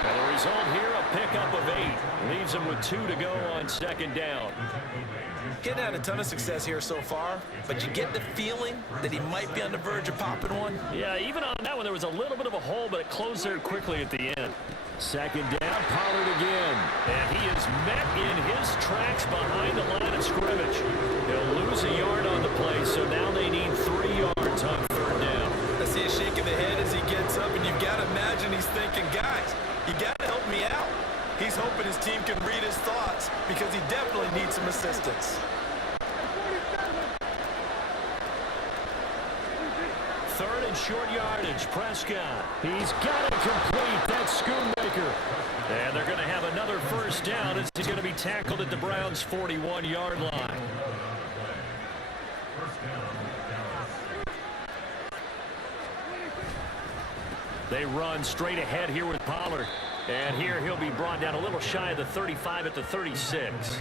And the result here, a pickup of 8. Leaves them with 2 to go on 2nd down. Getting had a ton of success here so far, but you get the feeling that he might be on the verge of popping one. Yeah, even on that one, there was a little bit of a hole, but it closed there quickly at the end. 2nd down, Pollard again. And he is met in his tracks behind the line of scrimmage. He'll lose a yard on the play, so now they need 3 yards on 3rd down. I see a shake of the head as he gets up, and you've got to imagine he's thinking, guys, you got to help me out. He's hoping his team can read his thoughts because he definitely needs some assistance. 3rd and short yardage. Prescott. He's got it complete. That's Schoonmaker. And they're going to have another 1st down as he's going to be tackled at the Browns' 41-yard line. They run straight ahead here with Pollard. And here he'll be brought down a little shy of the 35 at the 36.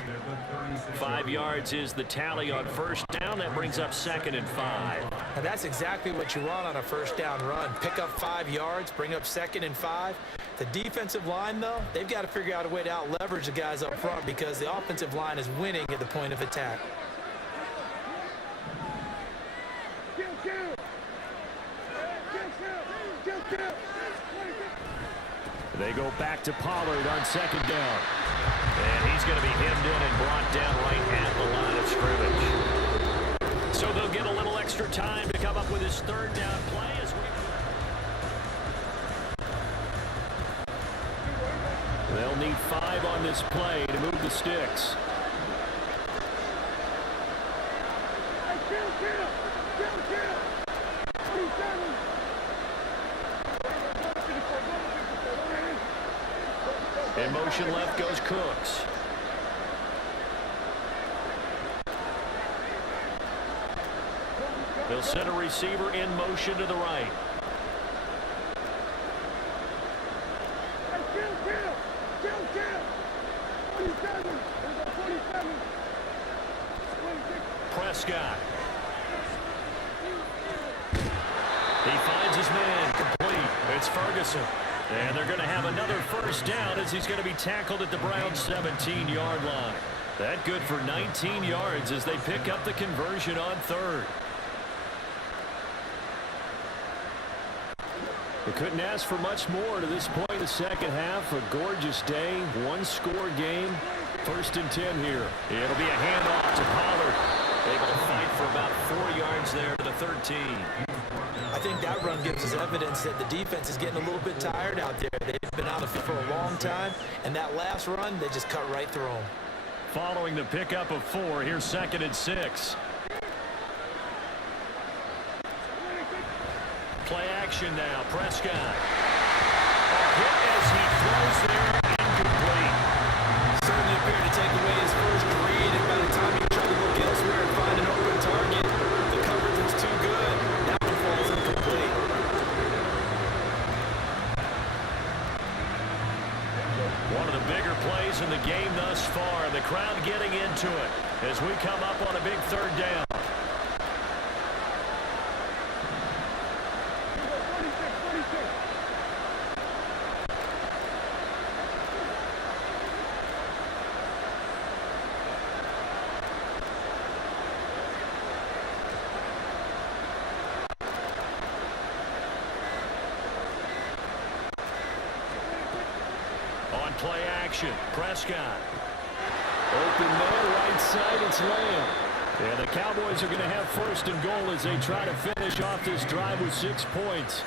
5 yards is the tally on 1st down. That brings up 2nd and 5. And that's exactly what you want on a 1st down run. Pick up 5 yards, bring up 2nd and 5. The defensive line, though, they've got to figure out a way to out-leverage the guys up front because the offensive line is winning at the point of attack. They go back to Pollard on 2nd down. And he's going to be hemmed in and brought down right at the line of scrimmage. So they'll get a little extra time to come up with his 3rd down play as they'll need 5 on this play to move the sticks. In motion left goes Cooks. They'll send a receiver in motion to the right. Prescott. He finds his man complete. It's Ferguson. And they're going to have another 1st down as he's going to be tackled at the Browns' 17-yard line. That good for 19 yards as they pick up the conversion on 3rd. They couldn't ask for much more to this point in the 2nd half. A gorgeous day, 1-score game. 1st and 10 here. It'll be a handoff to Pollard. Able to fight for about 4 yards there to the 13. I think that run gives us evidence that the defense is getting a little bit tired out there. They've been out of it for a long time, and that last run, they just cut right through them. Following the pickup of 4, here's 2nd and 6. Play action now. Prescott. A hit as he throws there, incomplete. Certainly appeared to take away his first read, and by the time he tried to look elsewhere and find an open target, the coverage was too good. That one falls incomplete. One of the bigger plays in the game thus far. The crowd getting into it as we come up on a big 3rd down. On play action, Prescott. Open man, right side, it's Lamb. And the Cowboys are going to have 1st and goal as they try to finish off this drive with 6 points.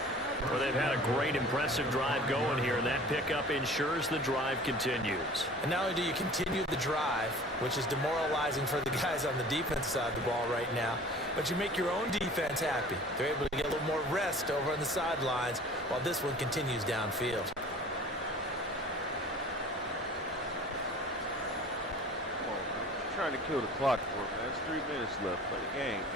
Well, they've had a great, impressive drive going here, and that pickup ensures the drive continues. And not only do you continue the drive, which is demoralizing for the guys on the defense side of the ball right now, but you make your own defense happy. They're able to get a little more rest over on the sidelines while this one continues downfield. Come on, man. You're trying to kill the clock for it, man. It's 3 minutes left. Play the game, man.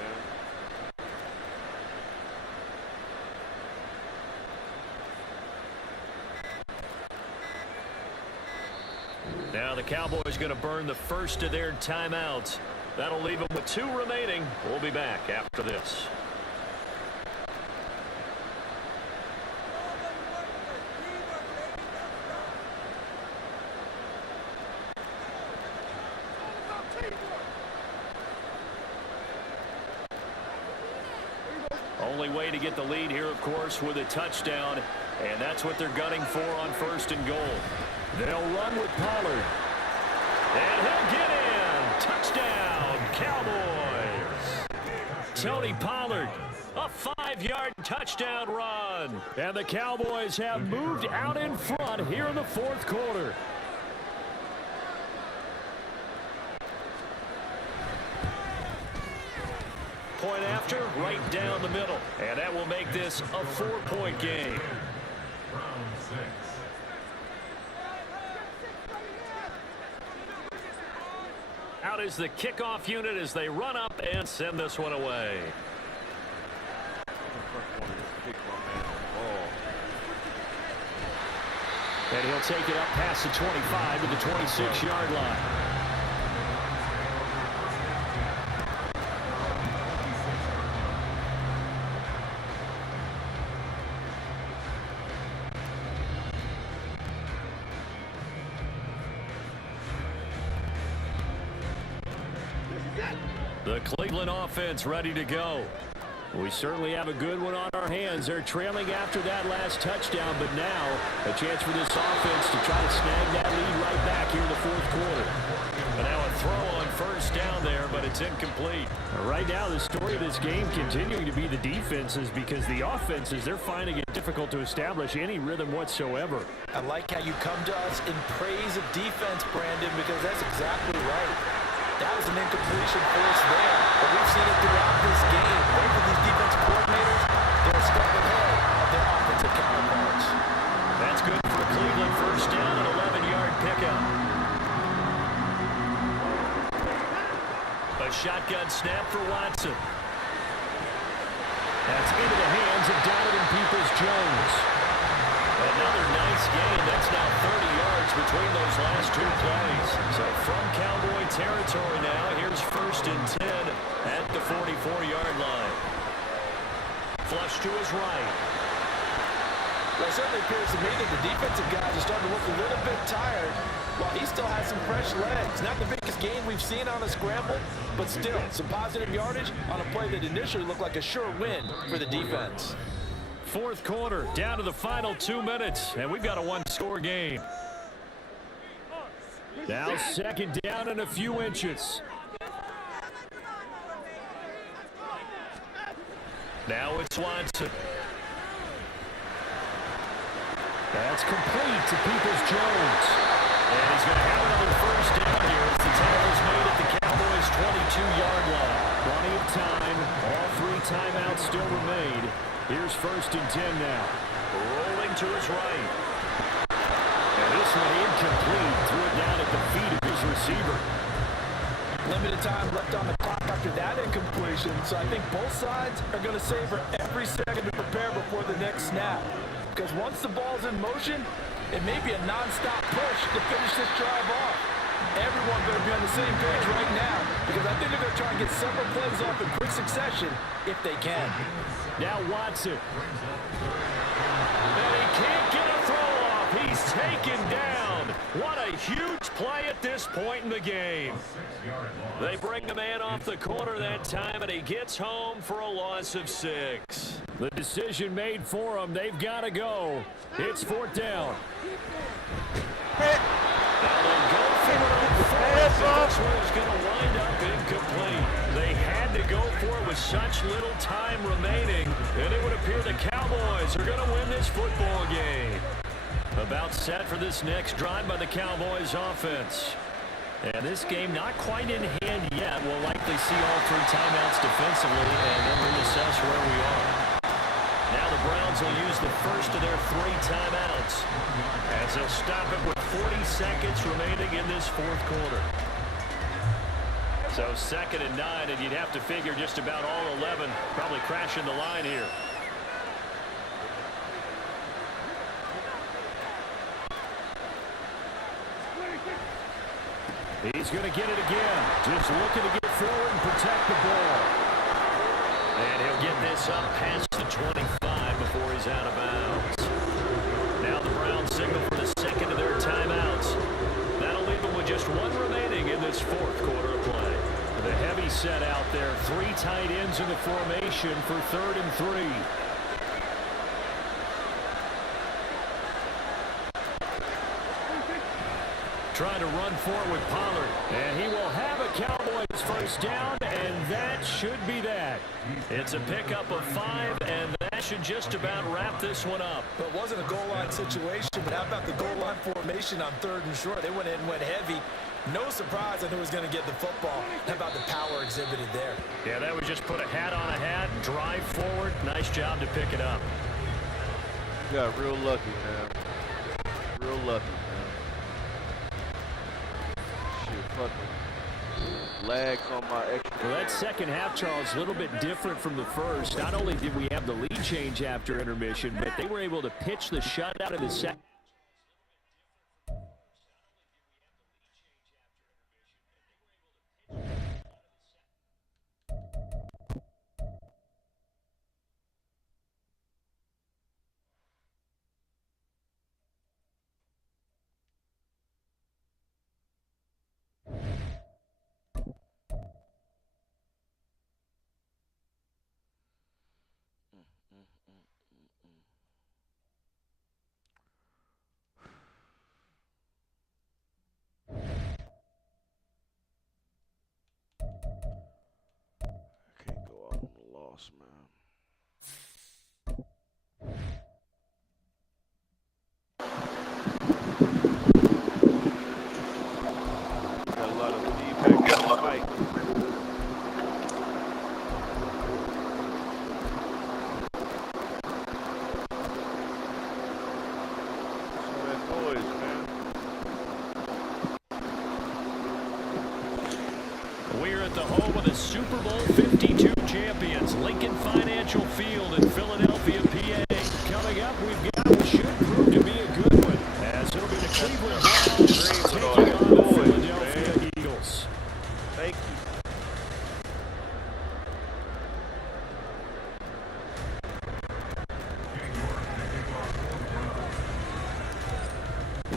Now the Cowboys going to burn the first of their timeouts. That'll leave them with 2 remaining. We'll be back after this. Only way to get the lead here, of course, with a touchdown, and that's what they're gunning for on 1st and goal. They'll run with Pollard. And he'll get in. Touchdown, Cowboys. Tony Pollard, a 5-yard touchdown run. And the Cowboys have moved out in front here in the 4th quarter. Point after, right down the middle. And that will make this a 4-point game. Round 6. Out is the kickoff unit as they run up and send this one away. And he'll take it up past the 25 to the 26-yard line. The Cleveland offense ready to go. We certainly have a good one on our hands. They're trailing after that last touchdown, but now a chance for this offense to try to snag that lead right back here in the 4th quarter. And now a throw on 1st down there, but it's incomplete. Right now, the story of this game continuing to be the defenses, because the offenses, they're finding it difficult to establish any rhythm whatsoever. I like how you come to us in praise of defense, Brandon, because that's exactly right. That was an incompletion force there, but we've seen it throughout this game. Both of these defensive coordinators, they're a step ahead of their offensive counterparts. That's good for Cleveland. 1st down, an 11-yard pickup. A shotgun snap for Watson. That's into the hands of Donovan Peoples-Jones. Another nice gain. That's now 30 yards between those last 2 plays. So from Cowboy territory now, here's 1st and 10 at the 44-yard line. Flush to his right. Well, it certainly appears to me that the defensive guys are starting to look a little bit tired, while he still has some fresh legs. Not the biggest gain we've seen on a scramble, but still some positive yardage on a play that initially looked like a sure win for the defense. 4th quarter, down to the final 2 minutes, and we've got a 1-score game. Now 2nd down and a few inches. Now it's Watson. That's complete to Peoples-Jones. And he's going to have another 1st down here as the tackle's made at the Cowboys' 22-yard line. Plenty of time. All 3 timeouts still remain. Here's 1st and 10 now. Rolling to his right. And this one incomplete. Threw it down at the feet of his receiver. Limited time left on the clock after that incompletion, so I think both sides are going to savor every second to prepare before the next snap. Because once the ball's in motion, it may be a non-stop push to finish this drive off. Everyone better be on the same page right now, because I think they're going to try and get several plays off in quick succession if they can. Now Watson. And he can't get a throw off. He's taken down. What a huge play at this point in the game. They bring the man off the corner that time, and he gets home for a loss of 6. The decision made for him. They've got to go. It's 4th down. Now they go for it on 4th. one is going to wind up incomplete. They had to go for it with such little time remaining, and it would appear the Cowboys are going to win this football game. About set for this next drive by the Cowboys offense. And this game not quite in hand yet. We'll likely see all 3 timeouts defensively, and then we'll assess where we are. Now the Browns will use the first of their 3 timeouts as they'll stop it with 40 seconds remaining in this 4th quarter. So 2nd and 9, and you'd have to figure just about all 11 probably crashing the line here. He's going to get it again. Just looking to get forward and protect the ball. And he'll get this up past the 25 before he's out of bounds. Now the Browns signal for the 2nd of their timeouts. That'll leave them with just 1 remaining in this 4th quarter of play. The heavy set out there. 3 tight ends in the formation for 3rd and 3. Trying to run forward with Pollard. And he will have a Cowboys first down, and that should be that. It's a pickup of 5, and that should just about wrap this one up. But it wasn't a goal line situation, but how about the goal line formation on 3rd and short? They went in and went heavy. No surprise on who was going to get the football. How about the power exhibited there? Yeah, that was just put a hat on a hat, drive forward. Nice job to pick it up. Got real lucky, man. Real lucky, man. Lags on my extra. Well, that second half, Charles, a little bit different from the first. Not only did we have the lead change after intermission, but they were able to pitch the shutout in the second. Man. Got a lot of feedback. Got a lot of fight. Boys, man. We're at the home of the Super Bowl 52 champions, Lincoln Financial Field in Philadelphia, PA. Coming up, we've got what should prove to be a good one, as it'll be the Cleveland Browns taking on the Philadelphia Eagles. Thank you.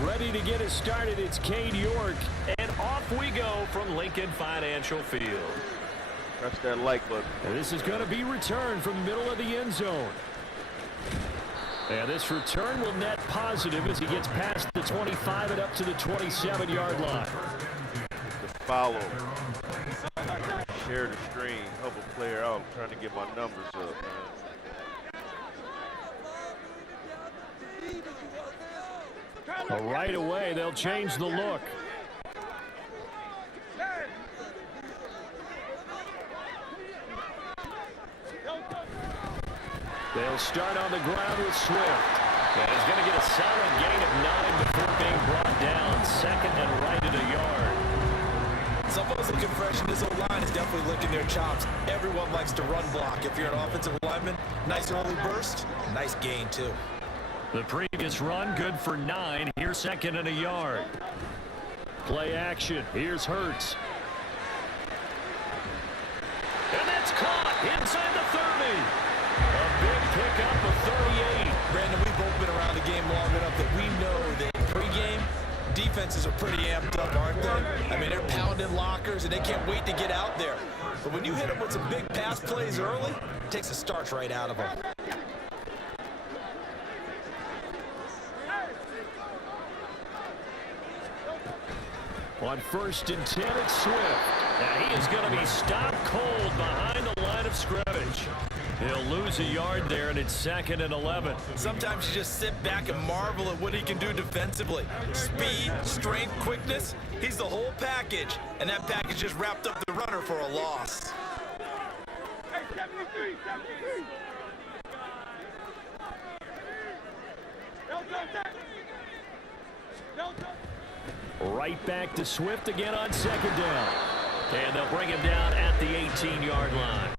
Ready to get us started, it's Cade York, and off we go from Lincoln Financial Field. Press that like button. And this is going to be returned from the middle of the end zone. And this return will net positive as he gets past the 25 and up to the 27-yard line. To follow. Share the screen. Help a player out. I'm trying to get my numbers up, man. Right away, they'll change the look. They'll start on the ground with Swift. And he's going to get a solid gain of 9 before being brought down. 2nd and right at a yard. Someone's looking fresh, and this O-line is definitely licking their chops. Everyone likes to run block. If you're an offensive lineman, nice early burst, nice gain too. The previous run, good for 9. Here's 2nd and a yard. Play action. Here's Hurts. And that's caught inside the 30. A big pickup of 38. Brandon, we've both been around the game long enough that we know that pregame, defenses are pretty amped up, aren't they? I mean, they're pounding lockers, and they can't wait to get out there. But when you hit them with some big pass plays early, it takes the starch right out of them. On 1st and 10, it's Swift. Now he is going to be stopped cold behind the line of scrimmage. He'll lose a yard there, and it's 2nd and 11. Sometimes you just sit back and marvel at what he can do defensively. Speed, strength, quickness, he's the whole package. And that package just wrapped up the runner for a loss. Hey, 73, 73. Right back to Swift again on 2nd down. And they'll bring him down at the 18-yard line.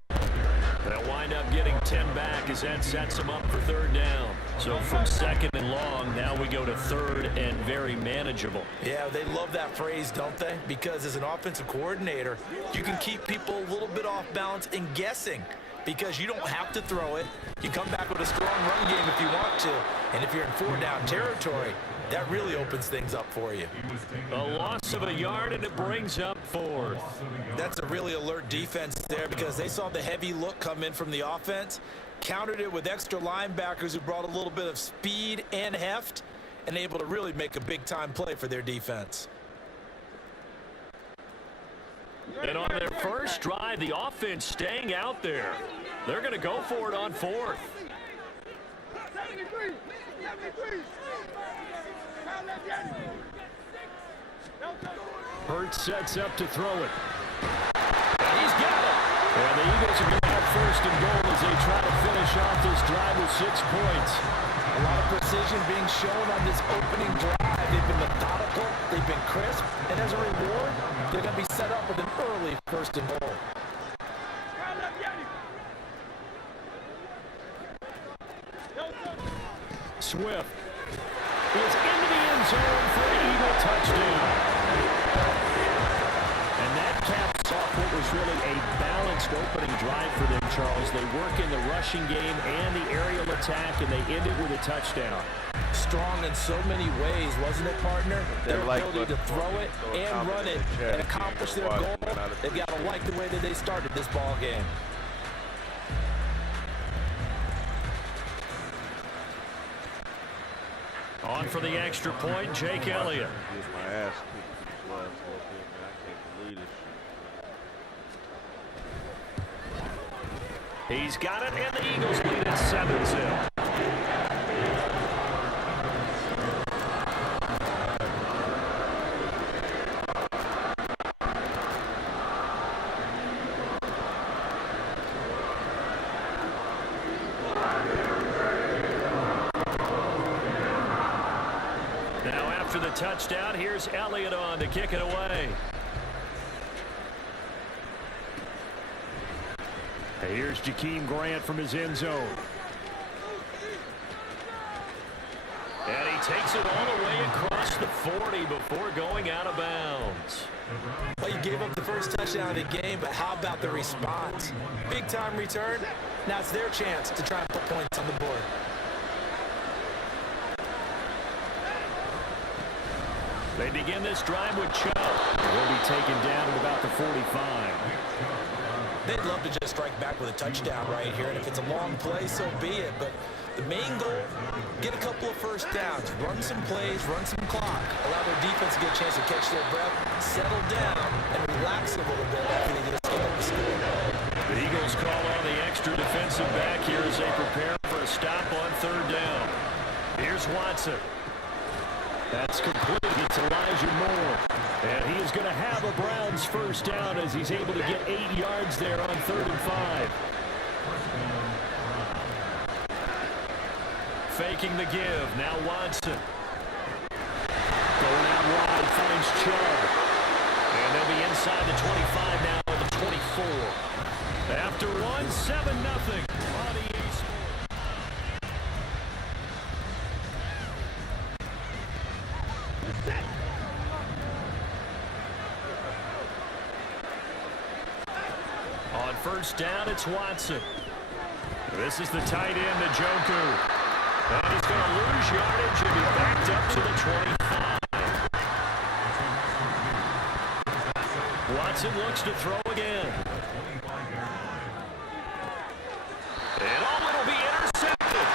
They'll wind up getting 10 back as that sets him up for 3rd down. So from 2nd and long, now we go to 3rd and very manageable. Yeah, they love that phrase, don't they? Because as an offensive coordinator, you can keep people a little bit off balance and guessing because you don't have to throw it. You come back with a strong run game if you want to. And if you're in 4-down territory, that really opens things up for you. A loss of a yard, and it brings up 4th. That's a really alert defense there because they saw the heavy look come in from the offense, countered it with extra linebackers who brought a little bit of speed and heft, and able to really make a big-time play for their defense. And on their first drive, the offense staying out there. They're going to go for it on 4th. 73, 73. Hurts sets up to throw it. He's got it. And the Eagles are going to have 1st and goal as they try to finish off this drive with 6 points. A lot of precision being shown on this opening drive. They've been methodical, they've been crisp, and as a reward, they're going to be set up with an early 1st and goal. Swift is into the end zone for an Eagle touchdown. And that caps off what was really a balanced opening drive for them, Charles. They work in the rushing game and the aerial attack, and they end it with a touchdown. Strong in so many ways, wasn't it, partner? Their ability to throw it and run it and accomplish their goal. They've got to like the way that they started this ball game. On for the extra point, Jake Elliott. My ass kicked these last little bit, man. I can't believe this shit. He's got it, and the Eagles lead at 7-0. After the touchdown, here's Elliott on to kick it away. Here's Jakeem Grant from his end zone. And he takes it all the way across the 40 before going out of bounds. Well, you gave up the first touchdown of the game, but how about the response? Big-time return. Now it's their chance to try and put points on the board. They begin this drive with Chubb. Will be taken down at about the 45. They'd love to just strike back with a touchdown right here, and if it's a long play, so be it. But the main goal, get a couple of first downs, run some plays, run some clock, allow their defense to get a chance to catch their breath, settle down, and relax a little bit after they get a score. The Eagles call on the extra defensive back here as they prepare for a stop on 3rd down. Here's Watson. That's complete. It's Elijah Moore. And he is going to have a Browns first down as he's able to get 8 yards there on 3rd and 5. Faking the give. Now Watson. Going out wide, finds Chubb. And they'll be inside the 25 now at the 24. After one, 7-0 on EA Sports. On 1st down, it's Watson. This is the tight end, Njoku. And he's going to lose yardage and be backed up to the 25. Watson looks to throw again. And it'll be intercepted.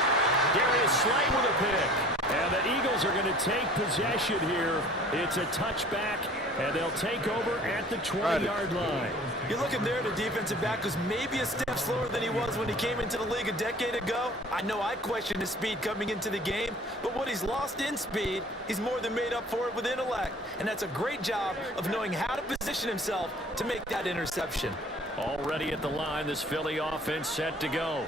Darius Slay with a pick. And the Eagles are going to take possession here. It's a touchback And they'll take over at the 20-yard line. You're looking there at a defensive back who's maybe a step slower than he was when he came into the league a decade ago. I know I questioned his speed coming into the game, but what he's lost in speed, he's more than made up for it with intellect. And that's a great job of knowing how to position himself to make that interception. Already at the line, this Philly offense set to go.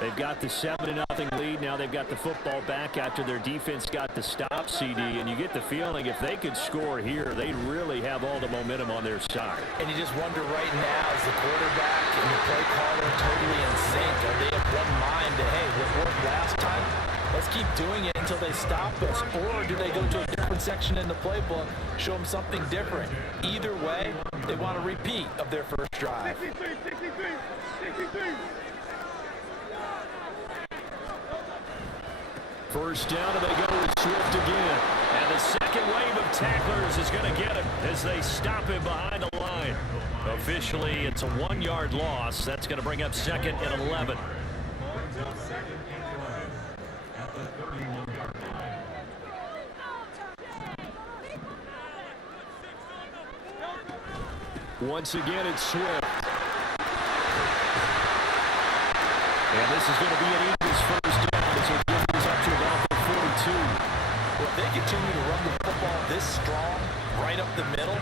They've got the 7-0 lead. Now they've got the football back after their defense got the stop, CD. And you get the feeling if they could score here, they'd really have all the momentum on their side. And you just wonder right now, is the quarterback and the play caller totally in sync? Are they of one mind to, hey, what worked last time? Let's keep doing it until they stop us. Or do they go to a different section in the playbook, show them something different? Either way, they want a repeat of their first drive. 63. First down, and they go with Swift again. And the second wave of tacklers is going to get him as they stop him behind the line. Officially, it's a 1-yard loss. That's going to bring up 2nd and 11. Once again, it's Swift. And this is going to be an Eagles first down. So it gets up to about the 42. Well, if they continue to run the football this strong, right up the middle,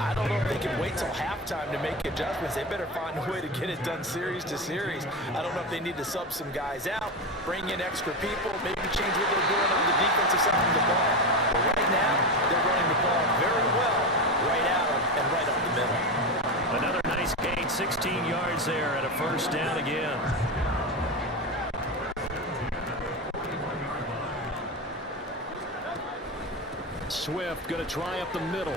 I don't know if they can wait till halftime to make adjustments. They better find a way to get it done series to series. I don't know if they need to sub some guys out, bring in extra people, maybe change what they're doing on the defensive side of the ball. But right now, they're running the ball very well right out and right up the middle. Another nice gain, 16 yards there, and a first down again. Swift going to try up the middle.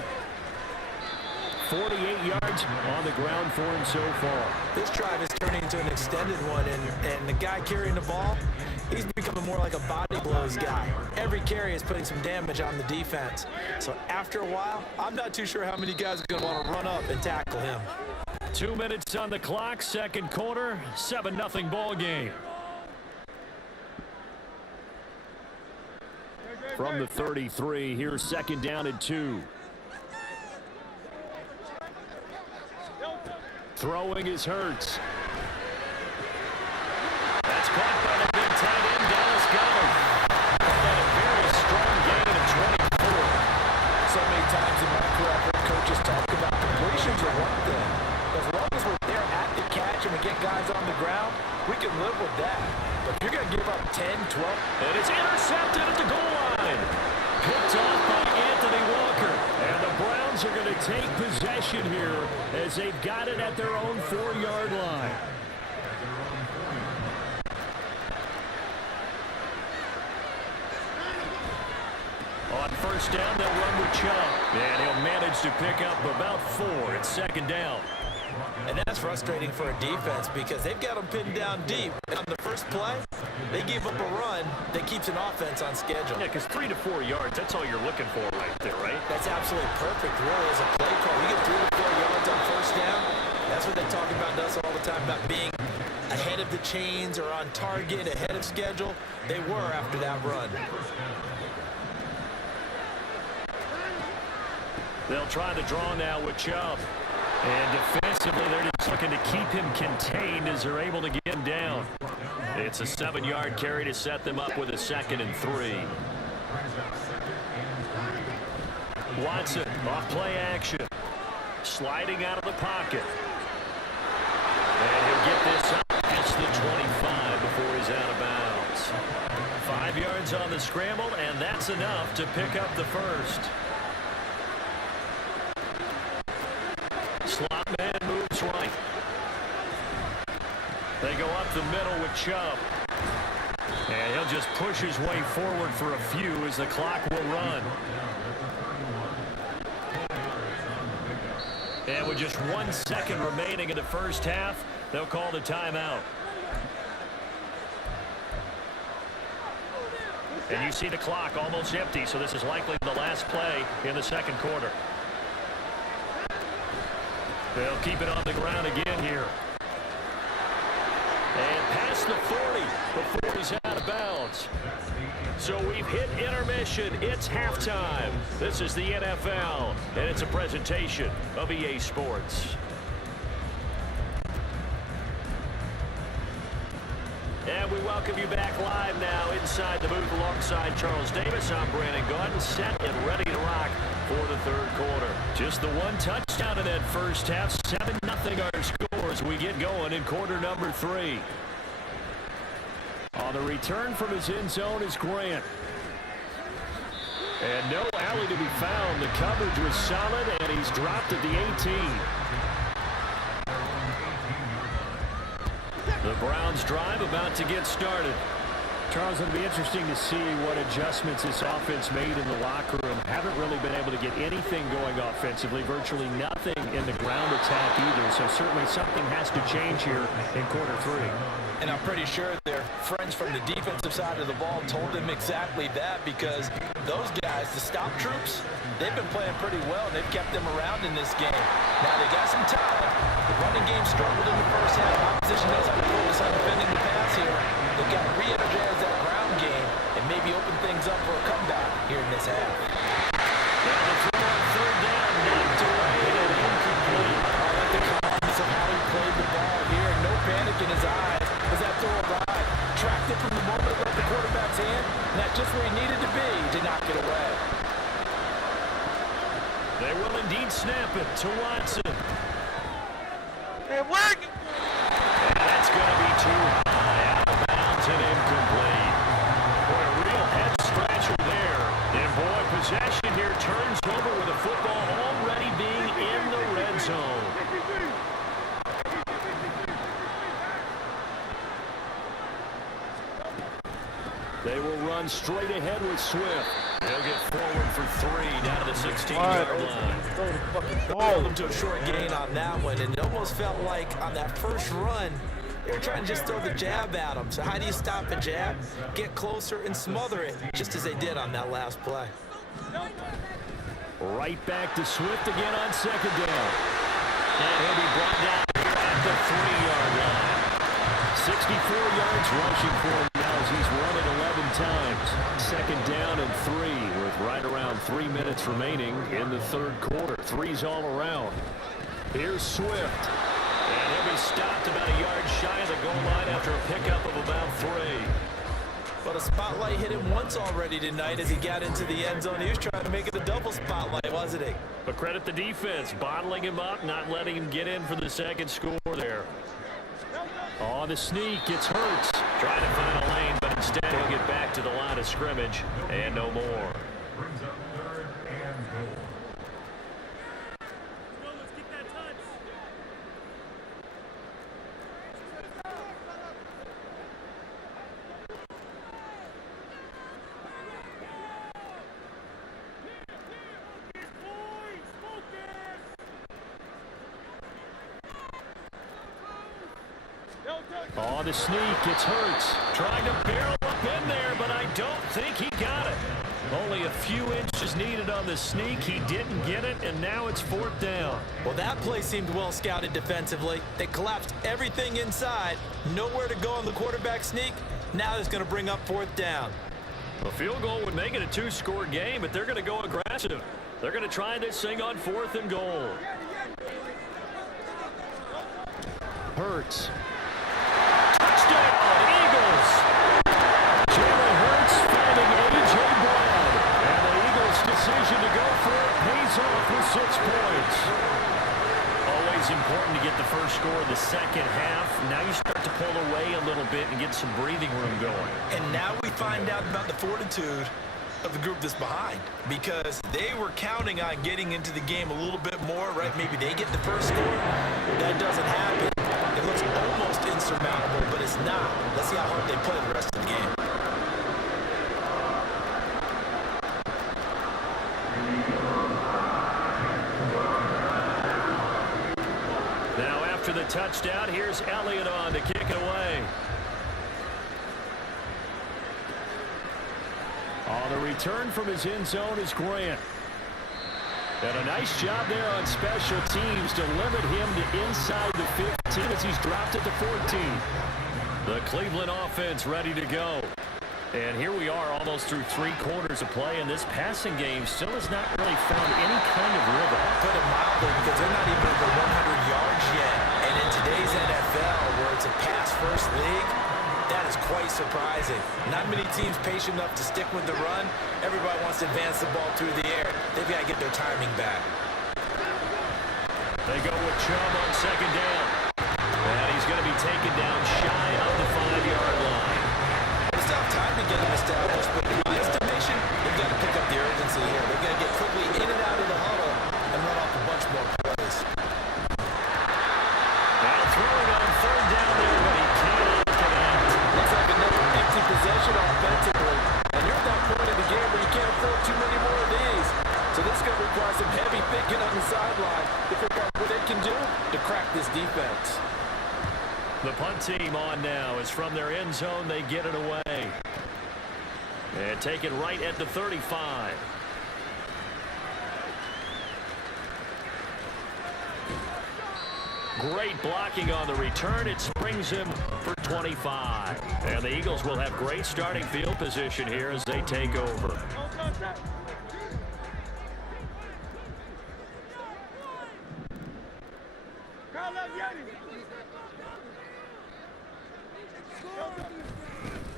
48 yards on the ground for him so far. This drive is turning into an extended one, and the guy carrying the ball, he's becoming more like a body blows guy. Every carry is putting some damage on the defense. So after a while, I'm not too sure how many guys are going to want to run up and tackle him. 2 minutes on the clock, second quarter, 7-0 ball game. From the 33, here's second down and 2. Throwing is Hurts. That's caught by the big tight end, Dallas Goedert. And a very strong gain of 24. So many times in my career, I've heard coaches talk about completions are one thing. As long as we're there at the catch and we get guys on the ground, we can live with that. But if you're going to give up 10, 12. And it's intercepted at the goal line. Picked off by Anthony Walker. And the Browns are going to take possession here as they've got it at their own 4-yard line. On first down, they'll run with Chubb. And he'll manage to pick up about 4 at second down. And that's frustrating for a defense because they've got them pinned down deep. And on the first play, they gave up a run that keeps an offense on schedule. Yeah, because 3 to 4 yards, that's all you're looking for right there, right? That's absolutely perfect, really, as a play call. You get 3 to 4 yards on first down. That's what they talk about us all the time, about being ahead of the chains or on target, ahead of schedule. They were after that run. They'll try the draw now with Chubb. And defensively, they're just looking to keep him contained as they're able to get him down. It's a 7-yard carry to set them up with a 2nd and 3. Watson off play action. Sliding out of the pocket. And he'll get this up past the 25 before he's out of bounds. 5 yards on the scramble, and that's enough to pick up the first. Slot man moves right. They go up the middle with Chubb. And he'll just push his way forward for a few as the clock will run. And with just 1 second remaining in the first half, they'll call the timeout. And you see the clock almost empty, so this is likely the last play in the second quarter. They'll keep it on the ground again here. And past the 40 before he's out of bounds. downs. So we've hit intermission. It's halftime. This is the NFL, and it's a presentation of EA Sports. And we welcome you back live now inside the booth alongside Charles Davis. I'm Brandon Gaudin, set and ready to rock for the third quarter. Just the one touchdown in that first half. 7-0 our score as we get going in quarter number 3. On the return from his end zone is Grant. And no alley to be found. The coverage was solid, and he's dropped at the 18. The Browns drive about to get started. Charles, it'll be interesting to see what adjustments this offense made in the locker room. Haven't really been able to get anything going offensively. Virtually nothing in the ground attack either. So certainly something has to change here in quarter 3. And I'm pretty sure their friends from the defensive side of the ball told them exactly that, because those guys, the stop troops, they've been playing pretty well, and they've kept them around in this game. Now they got some talent. The running game struggled in the first half. Opposition knows how to focus on defending the pass here. They've got to re-energize that ground game and maybe open things up for a comeback here in this half. Now the throw on third down, knocked away and incomplete. I like the calmness of how he played the ball here. No panic in his eyes as that throw arrived. Tracked it from the moment it left the quarterback's hand, and that's just where he needed to be to knock it away. They will indeed snap it to Watson. Man, where? And that's going to be too high. Out of bounds and incomplete. Boy, a real head scratcher there. And boy, possession here turns over with a football already being in the red zone. They will run straight ahead with Swift. They'll get forward for 3 down to the 16-yard line. Held him to a short gain on that one, and it almost felt like on that first run, they were trying to just throw the jab at him. So how do you stop a jab? Get closer and smother it, just as they did on that last play. Right back to Swift again on second down. And he'll be brought down here at the 3-yard line. 64 yards rushing for him now as he's run it 11 times. Second down and 3 with right around 3 minutes remaining in the third quarter. 3's all around. Here's Swift. And he'll be stopped about a yard shy of the goal line after a pickup of about 3. But a spotlight hit him once already tonight as he got into the end zone. He was trying to make it a double spotlight, wasn't he? But credit the defense, bottling him up, not letting him get in for the second score there. On the sneak, it's Hurts. Trying to find a lane, but instead he'll get back to the line of scrimmage and no more. Brings up 3rd and goal. Let's get that touch. On the sneak, it's Hurts. Trying to barrel up in there, but I don't think he got it. Only a few inches needed on the sneak. He didn't get it, and now it's 4th down. Well, that play seemed well scouted defensively. They collapsed everything inside. Nowhere to go on the quarterback sneak. Now it's going to bring up 4th down. A field goal would make it a 2-score game, but they're going to go aggressive. They're going to try this thing on 4th and goal. Hurts. Touchdown, Eagles! Jalen Hurts finding A.J. Brown. And the Eagles' decision to go for it pays off with 6 points. Always important to get the first score of the second half. Now you start to pull away a little bit and get some breathing room going. And now we find out about the fortitude of the group that's behind, because they were counting on getting into the game a little bit more, right? Maybe they get the first score. That doesn't happen. It looks almost insurmountable, but it's not. Let's see how hard they play the rest of the game. Now after the touchdown, here's Elliott on to kick it away. On the return from his end zone is Grant. And a nice job there on special teams to limit him to inside the 15 as he's dropped at the 14. The Cleveland offense ready to go. And here we are almost through 3 quarters of play, and this passing game still has not really found any kind of rhythm. Put it mildly, because they're not even over 100 yards yet. And in today's NFL, where it's a pass-first league, that is quite surprising. Not many teams patient enough to stick with the run. Everybody wants to advance the ball through the air. They've got to get their timing back. They go with Chubb on 2nd down. And he's going to be taken down shy of the 5-yard line. It's tough time to get them established, but in my estimation, they've got to pick up the urgency here. They've got to get quickly in and out of the huddle and run off a bunch more plays. Now throwing on 3rd down there, but he cannot connect. Looks like another empty possession offensively. And you're at that point in the game where you can't afford too many more of these. So this is going to require some heavy thinking on the sideline to figure out what they can do to crack this defense. The punt team on now is from their end zone. They get it away. And take it right at the 35. Great blocking on the return. It springs him for 25. And the Eagles will have great starting field position here as they take over.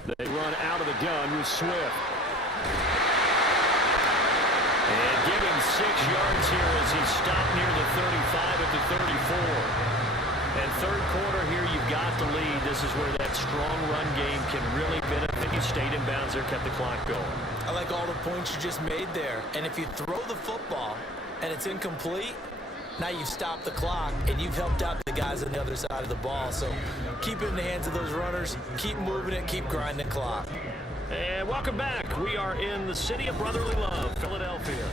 They run out of the gun with Swift. And give him 6 yards here as he stopped near the 35 at the 34. And 3rd quarter here, you've got the lead. This is where that strong run game can really benefit you. Stayed in bounds there, kept the clock going. I like all the points you just made there. And if you throw the football and it's incomplete, now you've stopped the clock and you've helped out the guys on the other side of the ball. So keep it in the hands of those runners. Keep moving it. Keep grinding the clock. And welcome back. We are in the city of brotherly love, Philadelphia.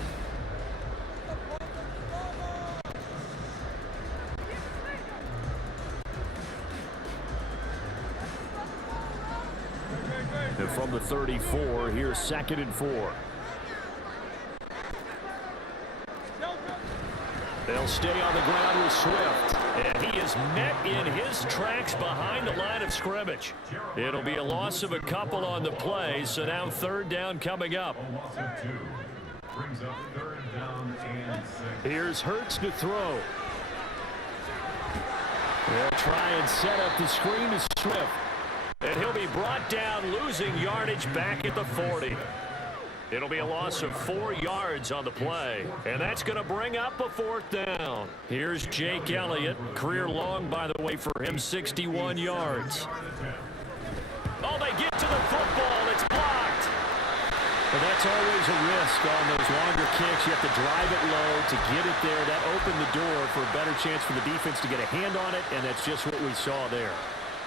And from the 34, here's 2nd and 4. They'll stay on the ground with Swift. And he is met in his tracks behind the line of scrimmage. It'll be a loss of a couple on the play, so now 3rd down coming up. Here's Hurts to throw. They'll try and set up the screen to Swift. And he'll be brought down, losing yardage back at the 40. It'll be a loss of 4 yards on the play. And that's going to bring up a 4th down. Here's Jake Elliott. Career long, by the way, for him, 61 yards. Oh, they get to the football. It's blocked. But that's always a risk on those longer kicks. You have to drive it low to get it there. That opened the door for a better chance for the defense to get a hand on it, and that's just what we saw there.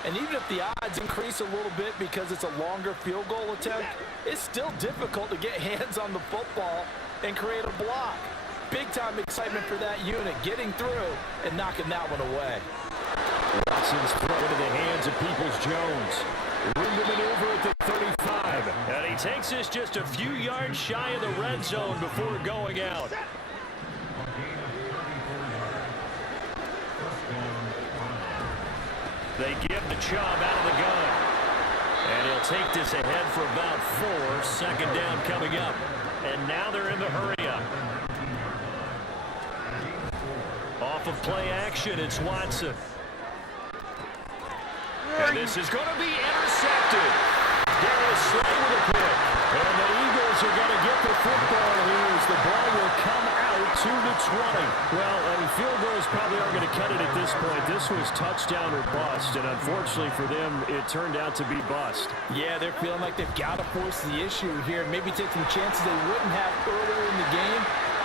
And even if the odds increase a little bit because it's a longer field goal attempt, it's still difficult to get hands on the football and create a block. Big-time excitement for that unit, getting through and knocking that one away. Watson's throw into the hands of Peoples-Jones. Room to maneuver at the 35. And he takes this just a few yards shy of the red zone before going out. They give the Chubb out of the gun. And he'll take this ahead for about 4. 2nd down coming up. And now they're in the hurry up. Off of play action, it's Watson. And this is going to be intercepted. Darius Slay with a pick. And the Eagles are going to get the football here as the ball will come out to the 20. Well, field goals probably aren't going to cut it at this point. This was touchdown or bust, and unfortunately for them, it turned out to be bust. Yeah, they're feeling like they've got to force the issue here, maybe take some chances they wouldn't have earlier in the game.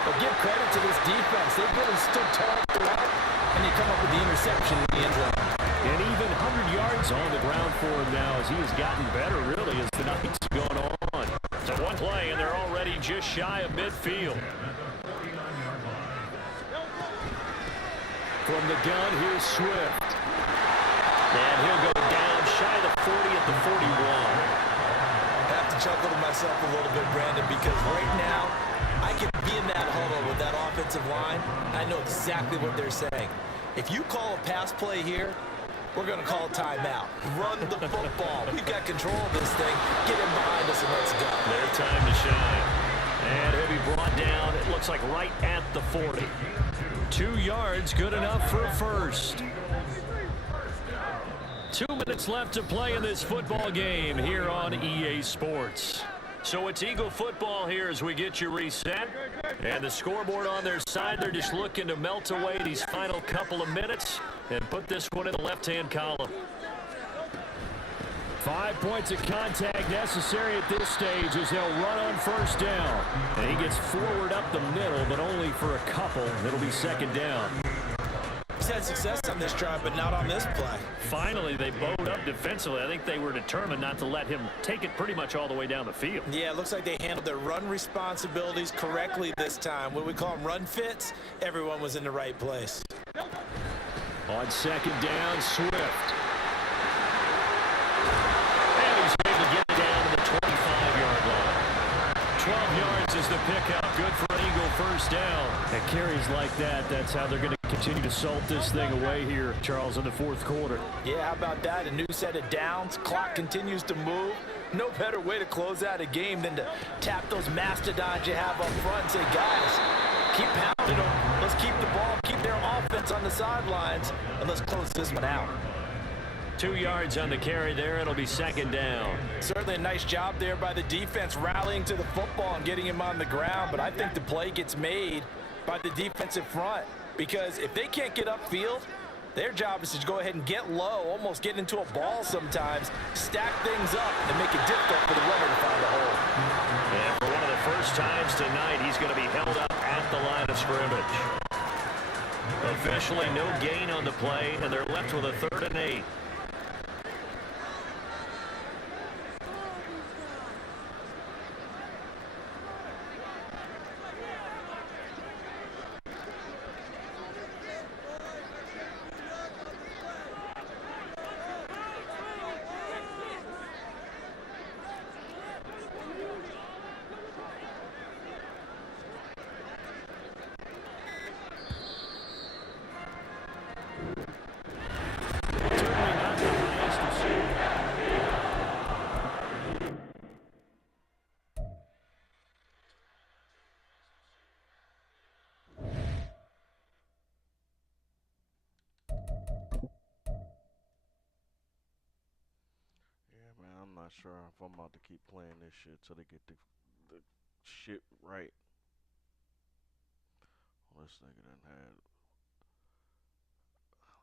But give credit to this defense. They've really stood tall throughout, and they come up with the interception in the end zone. And even 100 yards on the ground for him now as he has gotten better, really, as the night's gone on. So one play, and they're already just shy of midfield. From the gun, here's Swift. And he'll go down shy of the 40 at the 41. I have to chuckle to myself a little bit, Brandon, because right now, I can be in that huddle with that offensive line. I know exactly what they're saying. If you call a pass play here, We're going to call timeout. Run the football. We've got control of this thing. Get him behind us and let's go. Their time to shine. And he'll be brought down, it looks like right at the 40. 2 yards, good enough for a first. 2 minutes left to play in this football game here on EA Sports. So it's Eagle football here as we get you reset. And the scoreboard on their side, they're just looking to melt away these final couple of minutes and put this one in the left-hand column. 5 points of contact necessary at this stage as they'll run on first down. And he gets forward up the middle, but only for a couple. It'll be second down. He's had success on this drive, but not on this play. Finally, they bowed up defensively. I think they were determined not to let him take it pretty much all the way down the field. Yeah, it looks like they handled their run responsibilities correctly this time. What we call them run fits, everyone was in the right place. On second down, Swift. And he's able to get it down to the 25-yard line. 12 yards is the pickup. Good for an Eagle first down. And carries like that, that's how they're going to continue to salt this thing away here, Charles, in the fourth quarter. Yeah, how about that? A new set of downs. Clock continues to move. No better way to close out a game than to tap those mastodons you have up front and say, guys, keep pounding them. Let's keep the ball, keep their offense on the sidelines, and let's close this one out. 2 yards on the carry there. It'll be second down. Certainly a nice job there by the defense rallying to the football and getting him on the ground, but I think the play gets made by the defensive front because if they can't get upfield, their job is to go ahead and get low, almost get into a ball sometimes, stack things up, and make it difficult for the runner to find a hole. And for one of the first times tonight, he's going to be held up at the line of scrimmage. Officially no gain on the play, and they're left with a 3rd and 8. I'm not sure if I'm about to keep playing this shit till they get the shit right. Well, this nigga done had